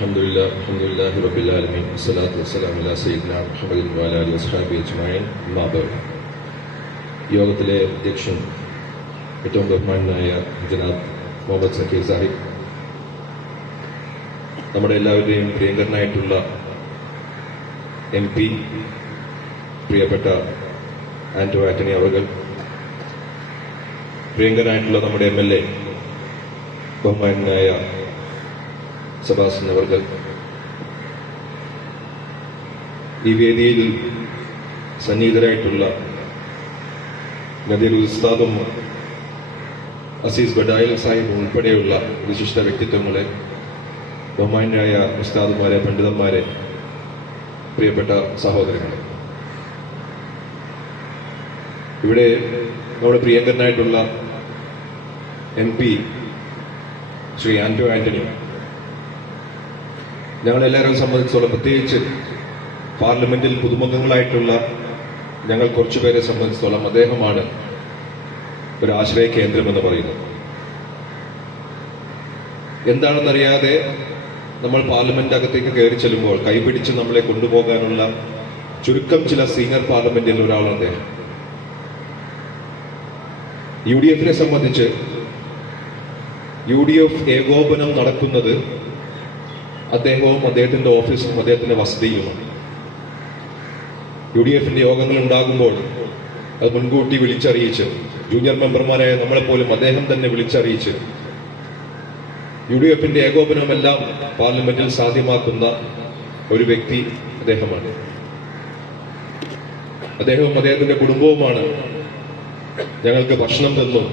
അൽഹംദുലില്ലാഹി റബ്ബിൽ ആലമീൻ വസ്സലാത്തു വസ്സലാമു അലാ സയ്യിദിനാ മുഹമ്മദിൻ വഅലാ ആലിഹി വസ്ഹബിഹി അജ്മഈൻ. അമ്മാ ബഅദ്. യോഗത്തിലെ അധ്യക്ഷൻ ഏറ്റവും ബഹുമാനനായ ജനാബ് മുഹമ്മദ് സക്കീർ സാഹിബ്, നമ്മുടെ എല്ലാവരുടെയും പ്രിയങ്കരനായിട്ടുള്ള MP പ്രിയപ്പെട്ട ആന്റോ ആന്റണി അവറുകൾ, പ്രിയങ്കരനായിട്ടുള്ള നമ്മുടെ MLA ബഹുമാനനായ സെബാസ്റ്റ്യൻ അവർകൾ, ഈ വേദിയിൽ സന്നിഹിതരായിട്ടുള്ള നദീർ ഉസ്താദും അസീസ് ബഡായിൽ സാഹിബ് ഉൾപ്പെടെയുള്ള വിശിഷ്ട വ്യക്തിത്വങ്ങളെ, ബഹുമാന്യരായ ഉസ്താദുമാരെ, പണ്ഡിതന്മാരെ, പ്രിയപ്പെട്ട സഹോദരങ്ങളെ, ഇവിടെ നമ്മുടെ പ്രിയങ്കരനായിട്ടുള്ള MP ശ്രീ ആന്റോ ആന്റണി, ഞങ്ങളെല്ലാവരും സംബന്ധിച്ചോളം, പ്രത്യേകിച്ച് പാർലമെന്റിൽ പുതുമുഖങ്ങളായിട്ടുള്ള ഞങ്ങൾ കുറച്ചുപേരെ സംബന്ധിച്ചോളം അദ്ദേഹമാണ് ഒരു ആശ്രയ കേന്ദ്രം എന്ന് പറയുന്നത്. എന്താണെന്നറിയാതെ നമ്മൾ പാർലമെന്റ് അകത്തേക്ക് കയറി ചെല്ലുമ്പോൾ കൈപിടിച്ച് നമ്മളെ കൊണ്ടുപോകാനുള്ള ചുരുക്കം ചില സീനിയർ പാർലമെന്റിൽ ഒരാളാണ് അദ്ദേഹം. UDF-നെ സംബന്ധിച്ച് UDF ഏകോപനം നടക്കുന്നത് അദ്ദേഹവും അദ്ദേഹത്തിന്റെ ഓഫീസും അദ്ദേഹത്തിന്റെ വസതിയിലുമാണ്. UDF-ന്റെ യോഗങ്ങൾ ഉണ്ടാകുമ്പോൾ അത് മുൻകൂട്ടി വിളിച്ചറിയിച്ച്, ജൂനിയർ മെമ്പർമാരായ നമ്മളെപ്പോലും അദ്ദേഹം തന്നെ വിളിച്ചറിയിച്ച് UDF-ന്റെ ഏകോപനമെല്ലാം പാർലമെന്റിൽ സാധ്യമാക്കുന്ന ഒരു വ്യക്തി അദ്ദേഹമാണ്. അദ്ദേഹവും അദ്ദേഹത്തിന്റെ കുടുംബവുമാണ് ഞങ്ങൾക്ക് ഭക്ഷണം തന്നും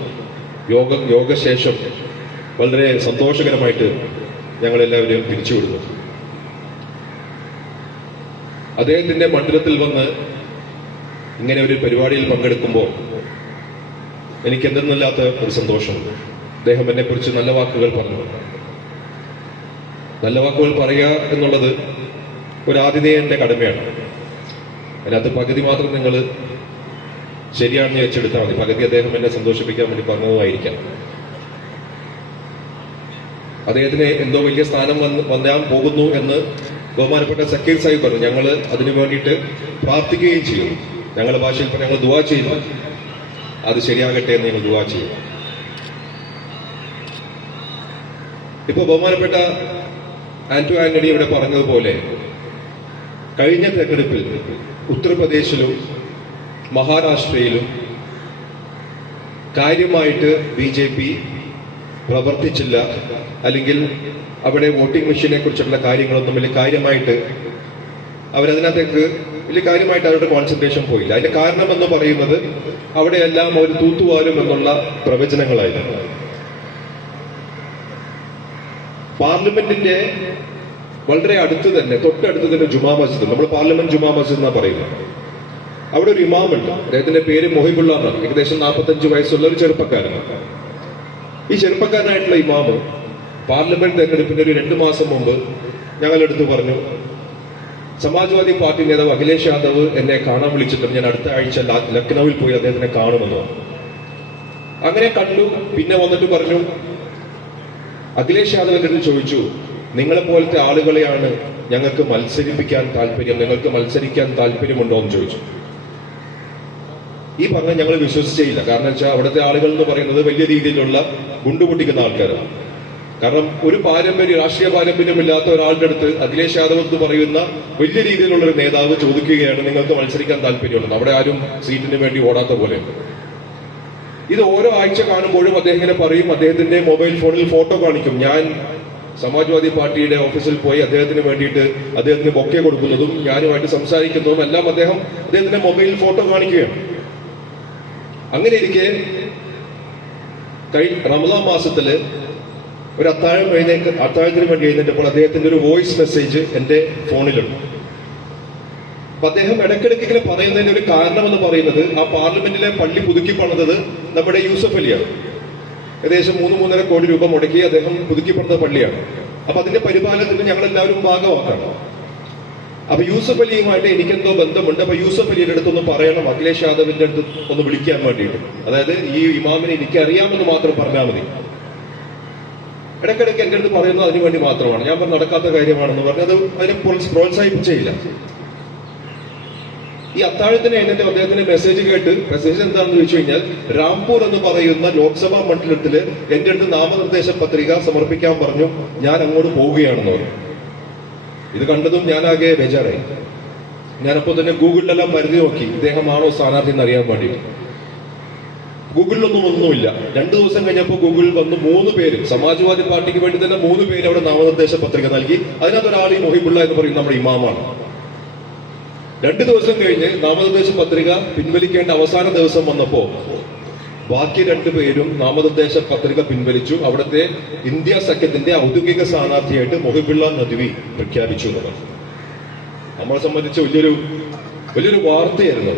യോഗശേഷം വളരെ സന്തോഷകരമായിട്ട് ഞങ്ങളെല്ലാവരെയും പിരിച്ചുവിടുന്നു. അദ്ദേഹത്തിന്റെ മണ്ഡലത്തിൽ വന്ന് ഇങ്ങനെ ഒരു പരിപാടിയിൽ പങ്കെടുക്കുമ്പോൾ എനിക്ക് എന്തെന്നില്ലാത്ത ഒരു സന്തോഷമുണ്ട്. അദ്ദേഹം എന്നെക്കുറിച്ച് നല്ല വാക്കുകൾ പറഞ്ഞു. നല്ല വാക്കുകൾ പറയുക എന്നുള്ളത് ഒരു ആതിഥേയന്റെ കടമയാണ്. അതിനകത്ത് പകുതി മാത്രം നിങ്ങൾ ശരിയാണെന്ന് വെച്ചെടുത്താൽ മതി. പകുതി അദ്ദേഹം എന്നെ സന്തോഷിപ്പിക്കാൻ വേണ്ടി പറഞ്ഞതുമായിരിക്കാം. അദ്ദേഹത്തിന് എന്തോ വലിയ സ്ഥാനം വന്നാൻ പോകുന്നു എന്ന് ബഹുമാനപ്പെട്ട സക്കീർ സാഹിബ് പറഞ്ഞു. ഞങ്ങൾ അതിനു വേണ്ടിയിട്ട് പ്രാർത്ഥിക്കുകയും ചെയ്യും. ഞങ്ങളുടെ ഭാഷയിൽ ഞങ്ങൾ ദുആ ചെയ്യുന്നു, അത് ശരിയാകട്ടെ എന്ന് ഞങ്ങൾ ദുആ ചെയ്യും. ഇപ്പൊ ബഹുമാനപ്പെട്ട ആന്റോ ആന്റണി ഇവിടെ പറഞ്ഞതുപോലെ, കഴിഞ്ഞ തെരഞ്ഞെടുപ്പിൽ ഉത്തർപ്രദേശിലും മഹാരാഷ്ട്രയിലും കാര്യമായിട്ട് BJP പ്രവർത്തിച്ചില്ല, അല്ലെങ്കിൽ അവിടെ വോട്ടിംഗ് മെഷീനെ കുറിച്ചുള്ള കാര്യങ്ങളൊന്നും വലിയ കാര്യമായിട്ട് അവരതിനകത്തേക്ക് വലിയ കാര്യമായിട്ട് അവരുടെ കോൺസെൻട്രേഷൻ പോയില്ല. അതിന്റെ കാരണം എന്ന് പറയുന്നത് അവിടെയെല്ലാം അവർ തൂത്തുവാരും എന്നുള്ള പ്രവചനങ്ങളായിരുന്നു. പാർലമെന്റിന്റെ വളരെ അടുത്ത് തന്നെ, തൊട്ടടുത്ത് തന്നെ ജുമാ മസ്ജിദ്, നമ്മൾ പാർലമെന്റ് ജുമാ മസ്ജിദ് എന്നാ പറയുന്നത്. അവിടെ ഒരു ഇമാമുണ്ട്, അദ്ദേഹത്തിന്റെ പേര് മൊഹിബുള്ള എന്നാണ്. ഏകദേശം 45 വയസ്സുള്ള ഒരു ചെറുപ്പക്കാരനാണ്. ഈ ചെറുപ്പക്കാരനായിട്ടുള്ള ഇമാമ് പാർലമെന്റ് തെരഞ്ഞെടുപ്പിന്റെ ഒരു 2 മാസം മുമ്പ് ഞങ്ങളെടുത്ത് പറഞ്ഞു, സമാജ്വാദി പാർട്ടി നേതാവ് അഖിലേഷ് യാദവ് എന്നെ കാണാൻ വിളിച്ചിട്ടുണ്ട്, ഞാൻ അടുത്ത ആഴ്ച ലക്നൌവിൽ പോയി അദ്ദേഹത്തിനെ കാണുമെന്ന് പറഞ്ഞു. അങ്ങനെ കണ്ടു. പിന്നെ വന്നിട്ട് പറഞ്ഞു, അഖിലേഷ് യാദവിന്റെ അടുത്ത് ചോദിച്ചു, നിങ്ങളെ പോലത്തെ ആളുകളെയാണ് ഞങ്ങൾക്ക് മത്സരിപ്പിക്കാൻ താല്പര്യം, നിങ്ങൾക്ക് മത്സരിക്കാൻ താല്പര്യമുണ്ടോ എന്ന് ചോദിച്ചു. ഈ പറഞ്ഞ ഞങ്ങൾ വിശ്വസിച്ചേയില്ല. കാരണം വെച്ചാൽ അവിടുത്തെ ആളുകൾ എന്ന് പറയുന്നത് വലിയ രീതിയിലുള്ള ഗുണ്ടുപൊട്ടിക്കുന്ന ആൾക്കാരാണ്. കാരണം ഒരു രാഷ്ട്രീയ പാരമ്പര്യമില്ലാത്ത ഒരാളുടെ അടുത്ത് അഖിലേഷ് യാദവ് എന്ന് പറയുന്ന വലിയ രീതിയിലുള്ള ഒരു നേതാവ് ചോദിക്കുകയാണ്, നിങ്ങൾക്ക് മത്സരിക്കാൻ താല്പര്യമുണ്ട്. അവിടെ ആരും സീറ്റിന് വേണ്ടി ഓടാത്ത പോലെ. ഇത് ഓരോ ആഴ്ച കാണുമ്പോഴും അദ്ദേഹം ഇങ്ങനെ പറയും, അദ്ദേഹത്തിന്റെ മൊബൈൽ ഫോണിൽ ഫോട്ടോ കാണിക്കും. ഞാൻ സമാജ്വാദി പാർട്ടിയുടെ ഓഫീസിൽ പോയി അദ്ദേഹത്തിന് വേണ്ടിയിട്ട് അദ്ദേഹത്തിന് ബൊക്കെ കൊടുക്കുന്നതും ഞാനുമായിട്ട് സംസാരിക്കുന്നതും എല്ലാം അദ്ദേഹത്തിന്റെ മൊബൈലിൽ ഫോട്ടോ കാണിക്കുകയാണ്. അങ്ങനെ ഇരിക്കെ റമദാൻ മാസത്തില് ഒരു അത്താഴത്തിന് വേണ്ടി എഴുന്നേറ്റപ്പോൾ അദ്ദേഹത്തിന്റെ ഒരു വോയിസ് മെസ്സേജ് എന്റെ ഫോണിലുണ്ട്. അപ്പൊ അദ്ദേഹം ഇടയ്ക്കിടയ്ക്ക് ഇങ്ങനെ പറയുന്നതിന് ഒരു കാരണം എന്ന് പറയുന്നത്, ആ പാർലമെന്റിലെ പള്ളി പുതുക്കി പണിതത് നമ്മുടെ യൂസഫ് അലിയാണ്. ഏകദേശം 3-3.5 കോടി രൂപ മുടക്കി അദ്ദേഹം പുതുക്കി പണിത പള്ളിയാണ്. അപ്പൊ അതിന്റെ പരിപാലനത്തിന് ഞങ്ങൾ എല്ലാവരും ഭാഗമാക്കണം. അപ്പൊ യൂസഫ് അലിയുമായിട്ട് എനിക്കെന്തോ ബന്ധമുണ്ട്. അപ്പൊ യൂസഫ് അലിയുടെ അടുത്തൊന്ന് പറയണം, അഖിലേഷ് യാദവിന്റെ അടുത്ത് ഒന്ന് വിളിക്കാൻ വേണ്ടിയിട്ട്. അതായത് ഈ ഇമാമിനെ എനിക്ക് അറിയാമെന്ന് മാത്രം പറഞ്ഞാൽ മതി. ഇടയ്ക്കിടയ്ക്ക് എൻ്റെ അടുത്ത് പറയുന്നത് അതിനു വേണ്ടി മാത്രമാണ്. ഞാൻ പറഞ്ഞു നടക്കാത്ത കാര്യമാണെന്ന് പറഞ്ഞു. അത് അതിനെ പ്രോത്സാഹിപ്പിച്ചേയില്ല. ഈ അത്താഴത്തിന് എഴുന്നേറ്റ് അദ്ദേഹത്തിന്റെ മെസ്സേജ് കേട്ട്, മെസ്സേജ് എന്താണെന്ന് ചോദിച്ചു കഴിഞ്ഞാൽ, രാംപൂർ എന്ന് പറയുന്ന ലോക്സഭാ മണ്ഡലത്തില് എന്റെ അടുത്ത് നാമനിർദ്ദേശ പത്രിക സമർപ്പിക്കാൻ പറഞ്ഞു, ഞാൻ അങ്ങോട്ട് പോവുകയാണെന്ന് പറഞ്ഞു. ഇത് കണ്ടതും ഞാനാകെ ബേജാറായി. ഞാനപ്പോ തന്നെ ഗൂഗിളിലെല്ലാം പരിധി നോക്കി, ഇദ്ദേഹമാണോ സ്ഥാനാർത്ഥി എന്ന് അറിയാൻ വേണ്ടി. ഗൂഗിളിലൊന്നും ഒന്നുമില്ല. 2 ദിവസം കഴിഞ്ഞപ്പോൾ ഗൂഗിളിൽ വന്ന് 3 പേര്, സമാജ്വാദി പാർട്ടിക്ക് വേണ്ടി തന്നെ 3 പേര് അവിടെ നാമനിർദ്ദേശ പത്രിക നൽകി. അതിനകത്ത് ഒരാൾ ഈ മൊഹിബുള്ള എന്ന് പറയുന്ന നമ്മുടെ ഇമാമാണ്. 2 ദിവസം കഴിഞ്ഞ് നാമനിർദ്ദേശ പത്രിക പിൻവലിക്കേണ്ട അവസാന ദിവസം വന്നപ്പോ ബാക്കി 2 പേരും നാമനിർദ്ദേശ പത്രിക പിൻവലിച്ചു. അവിടുത്തെ ഇന്ത്യ സഖ്യത്തിന്റെ ഔദ്യോഗിക സ്ഥാനാർത്ഥിയായിട്ട് മൊഹിബുള്ള നദ്വി പ്രഖ്യാപിച്ചു എന്നുള്ളത് നമ്മളെ സംബന്ധിച്ച് വലിയൊരു വാർത്തയായിരുന്നു.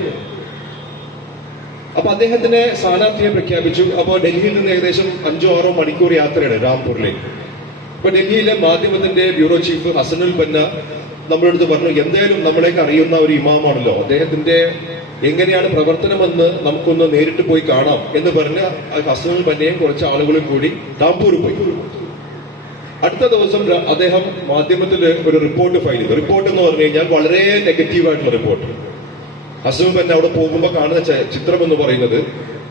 അപ്പൊ അദ്ദേഹത്തിനെ സ്ഥാനാർത്ഥിയെ പ്രഖ്യാപിച്ചു. അപ്പൊ ഡൽഹിയിൽ നിന്ന് ഏകദേശം 5-6 മണിക്കൂർ യാത്രയാണ് രാംപൂരിലേക്ക്. അപ്പൊ ഡൽഹിയിലെ മാധ്യമത്തിന്റെ ബ്യൂറോ ചീഫ് ഹസനുൽ ബന്ന നമ്മുടെ അടുത്ത് പറഞ്ഞു, എന്തായാലും നമ്മളേക്ക് അറിയുന്ന ഒരു ഇമാമാണല്ലോ, അദ്ദേഹത്തിന്റെ എങ്ങനെയാണ് പ്രവർത്തനമെന്ന് നമുക്കൊന്ന് നേരിട്ട് പോയി കാണാം എന്ന് പറഞ്ഞ് ഹസനുൽ ബന്നയും കുറച്ച് ആളുകളും കൂടി രാംപൂർ പോയി. അടുത്ത ദിവസം അദ്ദേഹം മാധ്യമത്തിൽ ഒരു റിപ്പോർട്ട് ഫയൽ ചെയ്തു. റിപ്പോർട്ട് എന്ന് പറഞ്ഞു കഴിഞ്ഞാൽ വളരെ നെഗറ്റീവായിട്ടുള്ള റിപ്പോർട്ട്. ഹസനുൽ ബന്ന അവിടെ പോകുമ്പോൾ കാണുന്ന ചിത്രം എന്ന് പറയുന്നത്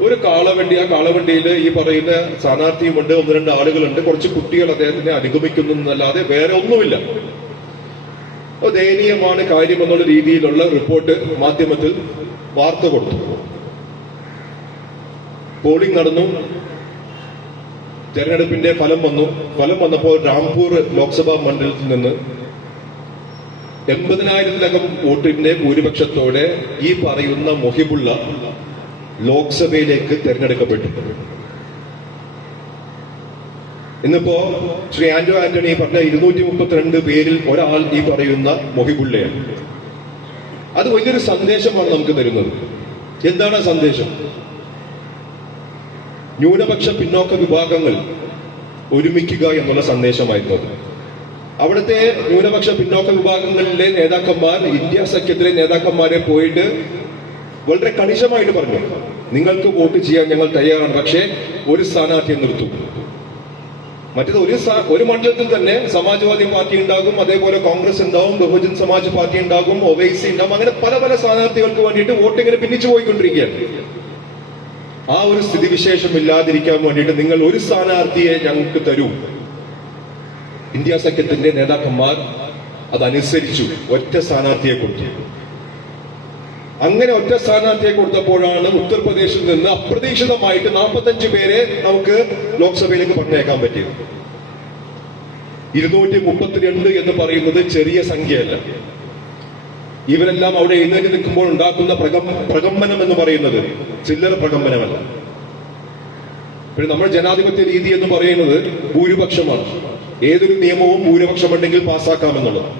ഒരു കാളവണ്ടി, ആ കാളവണ്ടിയിൽ ഈ പറയുന്ന സ്ഥാനാർത്ഥിയുമുണ്ട്, 1-2 ആളുകളുണ്ട്, കുറച്ച് കുട്ടികൾ അദ്ദേഹത്തിനെ അനുഗമിക്കുന്നു എന്നല്ലാതെ വേറെ ഒന്നുമില്ല. ദയനീയമാണ് കാര്യം എന്നുള്ള രീതിയിലുള്ള റിപ്പോർട്ട് മാധ്യമത്തിൽ വാർത്ത കൊടുത്തു. പോളിംഗ് നടന്നു, തെരഞ്ഞെടുപ്പിന്റെ ഫലം വന്നു. ഫലം വന്നപ്പോൾ രാംപൂർ ലോക്സഭാ മണ്ഡലത്തിൽ നിന്ന് 80,000-ലകം വോട്ടിന്റെ ഭൂരിപക്ഷത്തോടെ ഈ പറയുന്ന മൊഹിബുള്ള ലോക്സഭയിലേക്ക് തെരഞ്ഞെടുക്കപ്പെട്ടു. ഇന്നിപ്പോ ശ്രീ ആന്റണി പറഞ്ഞ 232 പേരിൽ ഒരാൾ ഈ പറയുന്ന മൊഹിബുള്ളയാണ്. അത് വലിയൊരു സന്ദേശമാണ് നമുക്ക് തരുന്നത്. എന്താണ് സന്ദേശം? ന്യൂനപക്ഷ പിന്നോക്ക വിഭാഗങ്ങൾ ഒരുമിക്കുക എന്നുള്ള സന്ദേശമായിരുന്നു. അവിടുത്തെ ന്യൂനപക്ഷ പിന്നോക്ക വിഭാഗങ്ങളിലെ നേതാക്കന്മാർ ഇന്ത്യ സഖ്യത്തിലെ നേതാക്കന്മാരെ പോയിട്ട് വളരെ കണിശമായിട്ട് പറഞ്ഞു, നിങ്ങൾക്ക് വോട്ട് ചെയ്യാൻ ഞങ്ങൾ തയ്യാറാണ്, പക്ഷേ ഒരു സ്ഥാനാർത്ഥിയെ നിർത്തും. മറ്റേത് ഒരു മണ്ഡലത്തിൽ തന്നെ സമാജ്വാദി പാർട്ടി ഉണ്ടാകും, അതേപോലെ കോൺഗ്രസ് ഉണ്ടാവും, ബഹുജൻ സമാജ് പാർട്ടി ഉണ്ടാകും, ഒവൈസി ഉണ്ടാകും, അങ്ങനെ പല സ്ഥാനാർത്ഥികൾക്ക് വേണ്ടിയിട്ട് വോട്ട് ഇങ്ങനെ ഭിന്നിച്ചു പോയിക്കൊണ്ടിരിക്കുകയാണ്. ആ ഒരു സ്ഥിതിവിശേഷം ഇല്ലാതിരിക്കാൻ വേണ്ടിയിട്ട് നിങ്ങൾ ഒരു സ്ഥാനാർത്ഥിയെ ഞങ്ങൾക്ക് തരൂ. ഇന്ത്യ സഖ്യത്തിന്റെ നേതാക്കന്മാർ അതനുസരിച്ചു, ഒറ്റ സ്ഥാനാർത്ഥിയെ കൊടുത്തു. അങ്ങനെ ഒറ്റ സ്ഥാനാർത്ഥിയെ കൊടുത്തപ്പോഴാണ് ഉത്തർപ്രദേശിൽ നിന്ന് അപ്രതീക്ഷിതമായിട്ട് 45 പേരെ നമുക്ക് ലോക്സഭയിലേക്ക് പറഞ്ഞേക്കാൻ പറ്റിയത്. 232 എന്ന് പറയുന്നത് ചെറിയ സംഖ്യയല്ല. ഇവരെല്ലാം അവിടെ എഴുന്നേറ്റ് നിൽക്കുമ്പോൾ ഉണ്ടാക്കുന്ന പ്രകമ്പനം എന്ന് പറയുന്നത് ചില്ലറ പ്രകമ്പനമല്ല. പിന്നെ നമ്മുടെ ജനാധിപത്യ രീതി എന്ന് പറയുന്നത് ഭൂരിപക്ഷമാണ്. ഏതൊരു നിയമവും ഭൂരിപക്ഷമുണ്ടെങ്കിൽ പാസ്സാക്കാമെന്നുള്ളത്.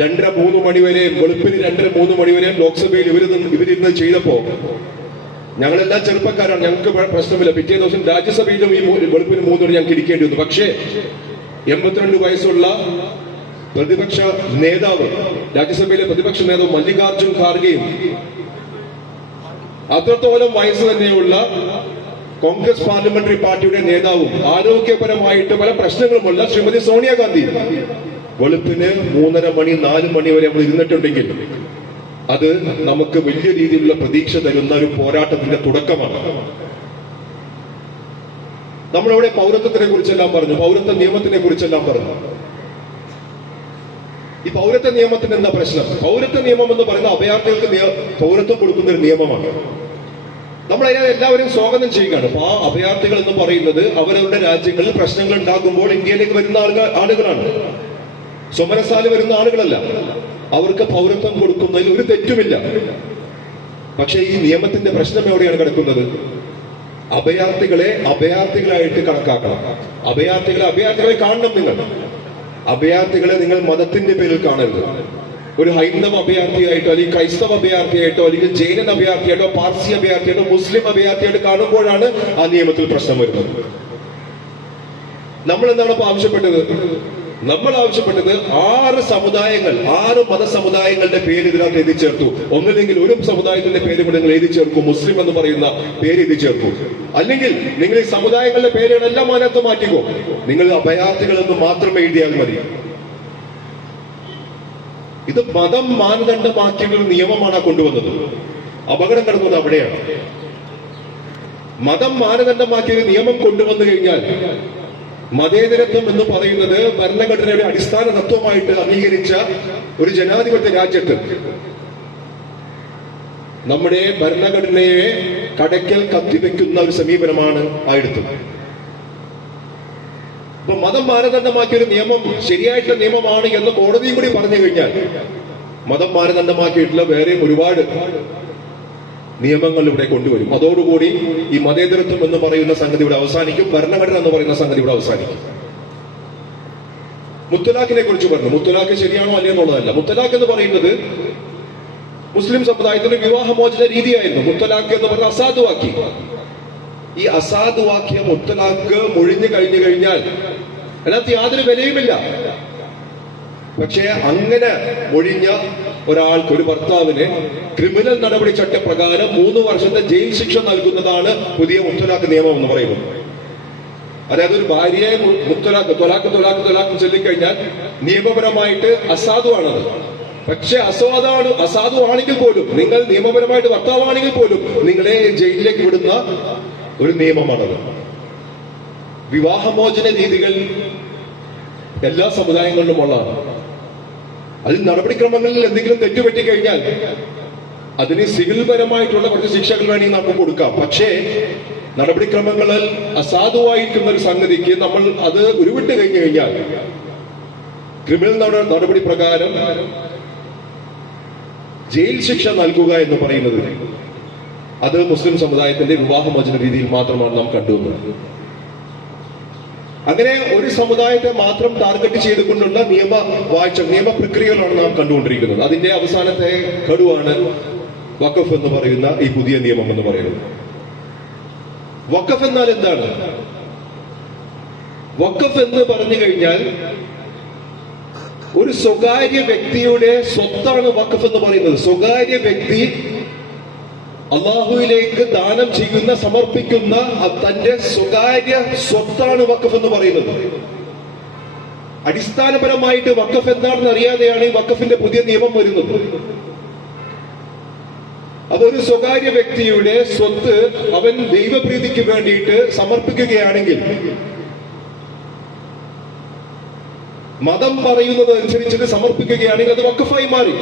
2:30-3 മണിവരെയും വെളുപ്പിന് 2:30-3 മണിവരെയും ലോക്സഭയിൽ ഇവരിരുന്ന് ചെയ്തപ്പോ ഞങ്ങളെല്ലാം ചെറുപ്പക്കാരാണ്, ഞങ്ങൾക്ക് പ്രശ്നമില്ല. പിറ്റേ ദിവസം രാജ്യസഭയിലും ഈ വെളുപ്പിന് 3 മണി ഞങ്ങൾക്ക് ഇരിക്കേണ്ടി വന്നു. പക്ഷേ 82 വയസ്സുള്ള പ്രതിപക്ഷ നേതാവ്, രാജ്യസഭയിലെ പ്രതിപക്ഷ നേതാവ് മല്ലികാർജുൻ ഖാർഗെയും അത്രത്തോളം വയസ്സ് തന്നെയുള്ള കോൺഗ്രസ് പാർലമെന്ററി പാർട്ടിയുടെ നേതാവും ആരോഗ്യപരമായിട്ട് പല പ്രശ്നങ്ങളുമുള്ള ശ്രീമതി സോണിയാഗാന്ധി വെളുപ്പിന് 3:30 മണി 4 മണി വരെ നമ്മൾ ഇരുന്നിട്ടുണ്ടെങ്കിൽ അത് നമുക്ക് വലിയ രീതിയിലുള്ള പ്രതീക്ഷ തരുന്ന ഒരു പോരാട്ടത്തിന്റെ തുടക്കമാണ്. നമ്മളിവിടെ പൗരത്വത്തിനെ കുറിച്ചെല്ലാം പറഞ്ഞു, പൗരത്വ നിയമത്തിനെ കുറിച്ചെല്ലാം പറഞ്ഞു. ഈ പൗരത്വ നിയമത്തിന് എന്താ പ്രശ്നം? പൗരത്വ നിയമം എന്ന് പറയുന്ന അഭയാർത്ഥികൾക്ക് പൗരത്വം കൊടുക്കുന്ന ഒരു നിയമമാണ്. നമ്മളതിനെ എല്ലാവരും സ്വാഗതം ചെയ്യുകയാണ്. അപ്പൊ ആ അഭയാർത്ഥികൾ എന്ന് പറയുന്നത് അവരവരുടെ രാജ്യങ്ങളിൽ പ്രശ്നങ്ങൾ ഉണ്ടാകുമ്പോൾ ഇന്ത്യയിലേക്ക് വരുന്ന ആളുകളാണ്, സ്വമനസാല് വരുന്ന ആളുകളല്ല. അവർക്ക് പൗരത്വം കൊടുക്കുന്നതിൽ ഒരു തെറ്റുമില്ല. പക്ഷെ ഈ നിയമത്തിന്റെ പ്രശ്നം എവിടെയാണ് കിടക്കുന്നത്? അഭയാർത്ഥികളെ അഭയാർത്ഥികളായിട്ട് കണക്കാക്കണം. അഭയാർത്ഥികളെ കാണണം. അഭയാർത്ഥികളെ നിങ്ങൾ മതത്തിന്റെ പേരിൽ കാണരുത്. ഒരു ഹൈന്ദവ അഭയാർത്ഥിയായിട്ടോ അല്ലെങ്കിൽ ക്രൈസ്തവ അഭയാർത്ഥിയായിട്ടോ അല്ലെങ്കിൽ ജൈനൻ അഭയാർത്ഥിയായിട്ടോ പാർസി അഭയാർത്ഥിയായിട്ടോ മുസ്ലിം അഭയാർത്ഥിയായിട്ട് കാണുമ്പോഴാണ് ആ നിയമത്തിൽ പ്രശ്നം വരുന്നത്. നമ്മൾ എന്താണ് ഇപ്പൊ ആവശ്യപ്പെട്ടത്? നമ്മൾ ആവശ്യപ്പെട്ടത് 6 മതസമുദായങ്ങളുടെ പേര് ഇതിനകത്ത് എഴുതി ചേർത്തു. ഒന്നില്ലെങ്കിൽ ഒരു സമുദായത്തിന്റെ പേര് കൂടെ നിങ്ങൾ എഴുതി ചേർക്കൂ, മുസ്ലിം എന്ന് പറയുന്ന പേര് എഴുതി ചേർക്കൂ. അല്ലെങ്കിൽ നിങ്ങൾ ഈ സമുദായങ്ങളുടെ പേരുകളെല്ലാം അതിനകത്ത് മാറ്റിക്കോ. നിങ്ങൾ അഭയാർത്ഥികൾ എന്ന് മാത്രം എഴുതിയാൽ മതി. ഇത് മതം മാനദണ്ഡമാക്കിയ ഒരു നിയമമാണ് കൊണ്ടുവന്നത്. അപകടം കിടന്നത് അവിടെയാണ്. മതം മാനദണ്ഡമാക്കിയ ഒരു നിയമം കൊണ്ടുവന്നു കഴിഞ്ഞാൽ മതേതരത്വം എന്ന് പറയുന്നത് ഭരണഘടനയുടെ അടിസ്ഥാന തത്വമായിട്ട് അംഗീകരിച്ച ഒരു ജനാധിപത്യ രാജ്യത്ത് നമ്മുടെ ഭരണഘടനയെ കടയ്ക്കൽ കത്തിവെക്കുന്ന ഒരു സമീപനമാണ് ആയെടുത്തത്. അപ്പൊ മതം മാനദണ്ഡമാക്കിയ ഒരു നിയമം ശരിയായിട്ടുള്ള നിയമമാണ് എന്ന് കോടതിയും കൂടി പറഞ്ഞു കഴിഞ്ഞാൽ മതം മാനദണ്ഡമാക്കിയിട്ടുള്ള വേറെയും ഒരുപാട് നിയമങ്ങൾ ഇവിടെ കൊണ്ടുവരും. അതോടുകൂടി ഈ മതേതരത്വം എന്ന് പറയുന്ന സംഗതി ഇവിടെ അവസാനിക്കും. ഭരണഘടന എന്ന് പറയുന്ന സംഗതി ഇവിടെ അവസാനിക്കും. മുത്തലാഖിനെ കുറിച്ച് പറഞ്ഞു. മുത്തലാഖ് ശരിയാണോ അല്ലേ എന്നുള്ളതല്ല. മുത്തലാഖ് എന്ന് പറയുന്നത് മുസ്ലിം സമുദായത്തിന്റെ വിവാഹമോചന രീതിയായിരുന്നു. മുത്തലാഖ് എന്ന് പറഞ്ഞ അസാധുവാക്കി. ഈ അസാധുവാക്കിയ മുത്തലാഖ് മുഴിഞ്ഞു കഴിഞ്ഞു കഴിഞ്ഞാൽ അതിനകത്ത് യാതൊരു വിലയുമില്ല. പക്ഷേ അങ്ങനെ ഒഴിഞ്ഞ ഒരാൾക്ക്, ഒരു ഭർത്താവിന് ക്രിമിനൽ നടപടി ചട്ടപ്രകാരം 3 വർഷത്തെ ജയിൽ ശിക്ഷ നൽകുന്നതാണ് പുതിയ മുത്തലാഖ് നിയമം എന്ന് പറയുന്നത്. അതായത് ഒരു ഭാര്യയെ തൊലാക്ക് ചൊല്ലിക്കഴിഞ്ഞാൽ നിയമപരമായിട്ട് അസാധുവാണത്. പക്ഷെ അസാധുവാണെങ്കിൽ പോലും, നിങ്ങൾ നിയമപരമായിട്ട് ഭർത്താവാണെങ്കിൽ പോലും നിങ്ങളെ ജയിലിലേക്ക് വിടുന്ന ഒരു നിയമമാണത്. വിവാഹമോചന രീതികൾ എല്ലാ സമുദായങ്ങളിലും ഉള്ളതാണ്. അതിൽ നടപടിക്രമങ്ങളിൽ എന്തെങ്കിലും തെറ്റുപറ്റി കഴിഞ്ഞാൽ അതിന് സിവിൽപരമായിട്ടുള്ള കുറച്ച് ശിക്ഷകൾ വേണമെങ്കിൽ നമുക്ക് കൊടുക്കാം. പക്ഷേ നടപടിക്രമങ്ങളിൽ അസാധുവായിരിക്കുന്ന ഒരു സംഗതിക്ക് നമ്മൾ അത് ഉരുവിട്ട് കഴിഞ്ഞു കഴിഞ്ഞാൽ ക്രിമിനൽ നടപടി പ്രകാരം ജയിൽ ശിക്ഷ നൽകുക എന്ന് പറയുന്നത് അത് മുസ്ലിം സമുദായത്തിന്റെ വിവാഹമോചന രീതിയിൽ മാത്രമാണ് നാം കണ്ടുവന്നത്. അങ്ങനെ ഒരു സമുദായത്തെ മാത്രം ടാർഗറ്റ് ചെയ്തുകൊണ്ടുള്ള നിയമ പ്രക്രിയകളാണ് നാം കണ്ടുകൊണ്ടിരിക്കുന്നത്. അതിന്റെ അവസാനത്തെ ഘടുവാണ് വഖഫ് എന്ന് പറയുന്ന ഈ പുതിയ നിയമം എന്ന് പറയുന്നത്. വഖഫ് എന്നാൽ എന്താണ്? വഖഫ് എന്ന് പറഞ്ഞു കഴിഞ്ഞാൽ ഒരു സ്വകാര്യ വ്യക്തിയുടെ സ്വത്താണ് വഖഫ് എന്ന് പറയുന്നത്. സ്വകാര്യ വ്യക്തി അള്ളാഹുവിലേക്ക് ദാനം ചെയ്യുന്ന, സമർപ്പിക്കുന്ന തന്റെ സ്വകാര്യ സ്വത്താണ് വഖഫ് എന്ന് പറയുന്നത്. അടിസ്ഥാനപരമായിട്ട് വഖഫ് എന്താണെന്ന് അറിയാതെയാണ് ഈ വഖഫിന്റെ പുതിയ നിയമം വരുന്നത്. അതൊരു സ്വകാര്യ വ്യക്തിയുടെ സ്വത്ത് അവൻ ദൈവപ്രീതിക്ക് വേണ്ടിയിട്ട് സമർപ്പിക്കുകയാണെങ്കിൽ മതം പറയുന്നത് അനുസരിച്ചിട്ട് സമർപ്പിക്കുകയാണെങ്കിൽ അത് വഖഫായി മാറി.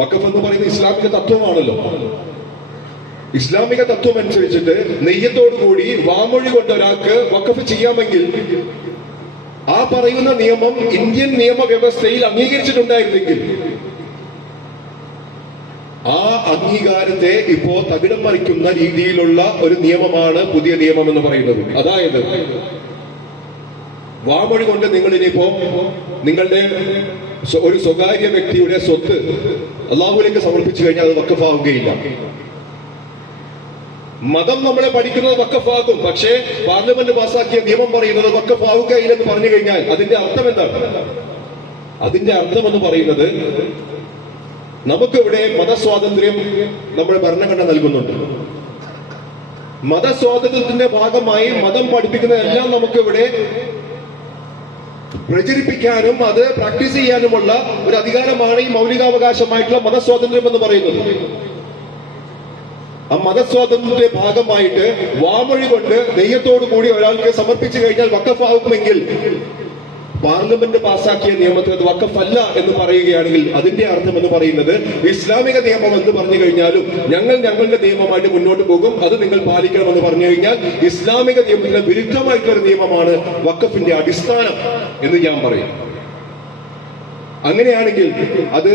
വഖഫ് എന്ന് പറയുന്നത് ഇസ്ലാമിക തത്വമാണല്ലോ. ഇസ്ലാമിക തത്വം അനുസരിച്ചിട്ട് നെയ്യത്തോടുകൂടി വാമൊഴി കൊണ്ട് ഒരാൾക്ക് വഖഫ് ചെയ്യാമെങ്കിൽ ആ പറയുന്ന നിയമം ഇന്ത്യൻ നിയമവ്യവസ്ഥയിൽ അംഗീകരിച്ചിട്ടുണ്ടായിരുന്നെങ്കിൽ ആ അംഗീകാരത്തെ ഇപ്പോ തകിടം മറിക്കുന്ന രീതിയിലുള്ള ഒരു നിയമമാണ് പുതിയ നിയമം എന്ന് പറയുന്നത്. അതായത് വാമൊഴി കൊണ്ട് നിങ്ങൾ ഇനിയിപ്പോ നിങ്ങളുടെ ഒരു സ്വകാര്യ വ്യക്തിയുടെ സ്വത്ത് അള്ളാഹുവിലേക്ക് സമർപ്പിച്ചു കഴിഞ്ഞാൽ അത് വഖഫാവുകയില്ല. മതം നമ്മളെ പഠിക്കുന്നത് വഖഫാകും. പക്ഷേ പാർലമെന്റ് പാസാക്കിയ നിയമം പറയുന്നത് വഖഫാവുകയില്ലെന്ന് പറഞ്ഞു കഴിഞ്ഞാൽ അതിന്റെ അർത്ഥം എന്താണ്? അതിന്റെ അർത്ഥം എന്ന് പറയുന്നത് നമുക്കിവിടെ മതസ്വാതന്ത്ര്യം നമ്മുടെ ഭരണഘടന നൽകുന്നുണ്ട്. മതസ്വാതന്ത്ര്യത്തിന്റെ ഭാഗമായി മതം പഠിപ്പിക്കുന്നതെല്ലാം നമുക്കിവിടെ പ്രചരിപ്പിക്കാനും അത് പ്രാക്ടീസ് ചെയ്യാനുമുള്ള ഒരു അധികാരമാണ് ഈ മൗലികാവകാശമായിട്ടുള്ള മതസ്വാതന്ത്ര്യം എന്ന് പറയുന്നത്. ആ മതസ്വാതന്ത്ര്യത്തിന്റെ ഭാഗമായിട്ട് വാമൊഴി കൊണ്ട് നെയ്യത്തോടു കൂടി ഒരാൾക്ക് സമർപ്പിച്ചു കഴിഞ്ഞാൽ വഖഫാവുമെങ്കിൽ പാർലമെന്റ് പാസാക്കിയ നിയമത്തിൽ അത് വഖഫല്ല എന്ന് പറയുകയാണെങ്കിൽ അതിന്റെ അർത്ഥം എന്ന് പറയുന്നത് ഇസ്ലാമിക നിയമം എന്ന് പറഞ്ഞു കഴിഞ്ഞാലും ഞങ്ങളുടെ നിയമമായിട്ട് മുന്നോട്ട് പോകും, അത് നിങ്ങൾ പാലിക്കണമെന്ന് പറഞ്ഞു കഴിഞ്ഞാൽ ഇസ്ലാമിക നിയമത്തിന് വിരുദ്ധമായിട്ടുള്ള ഒരു നിയമമാണ് വഖഫിന്റെ അടിസ്ഥാനം എന്ന് ഞാൻ പറയും. അങ്ങനെയാണെങ്കിൽ അത്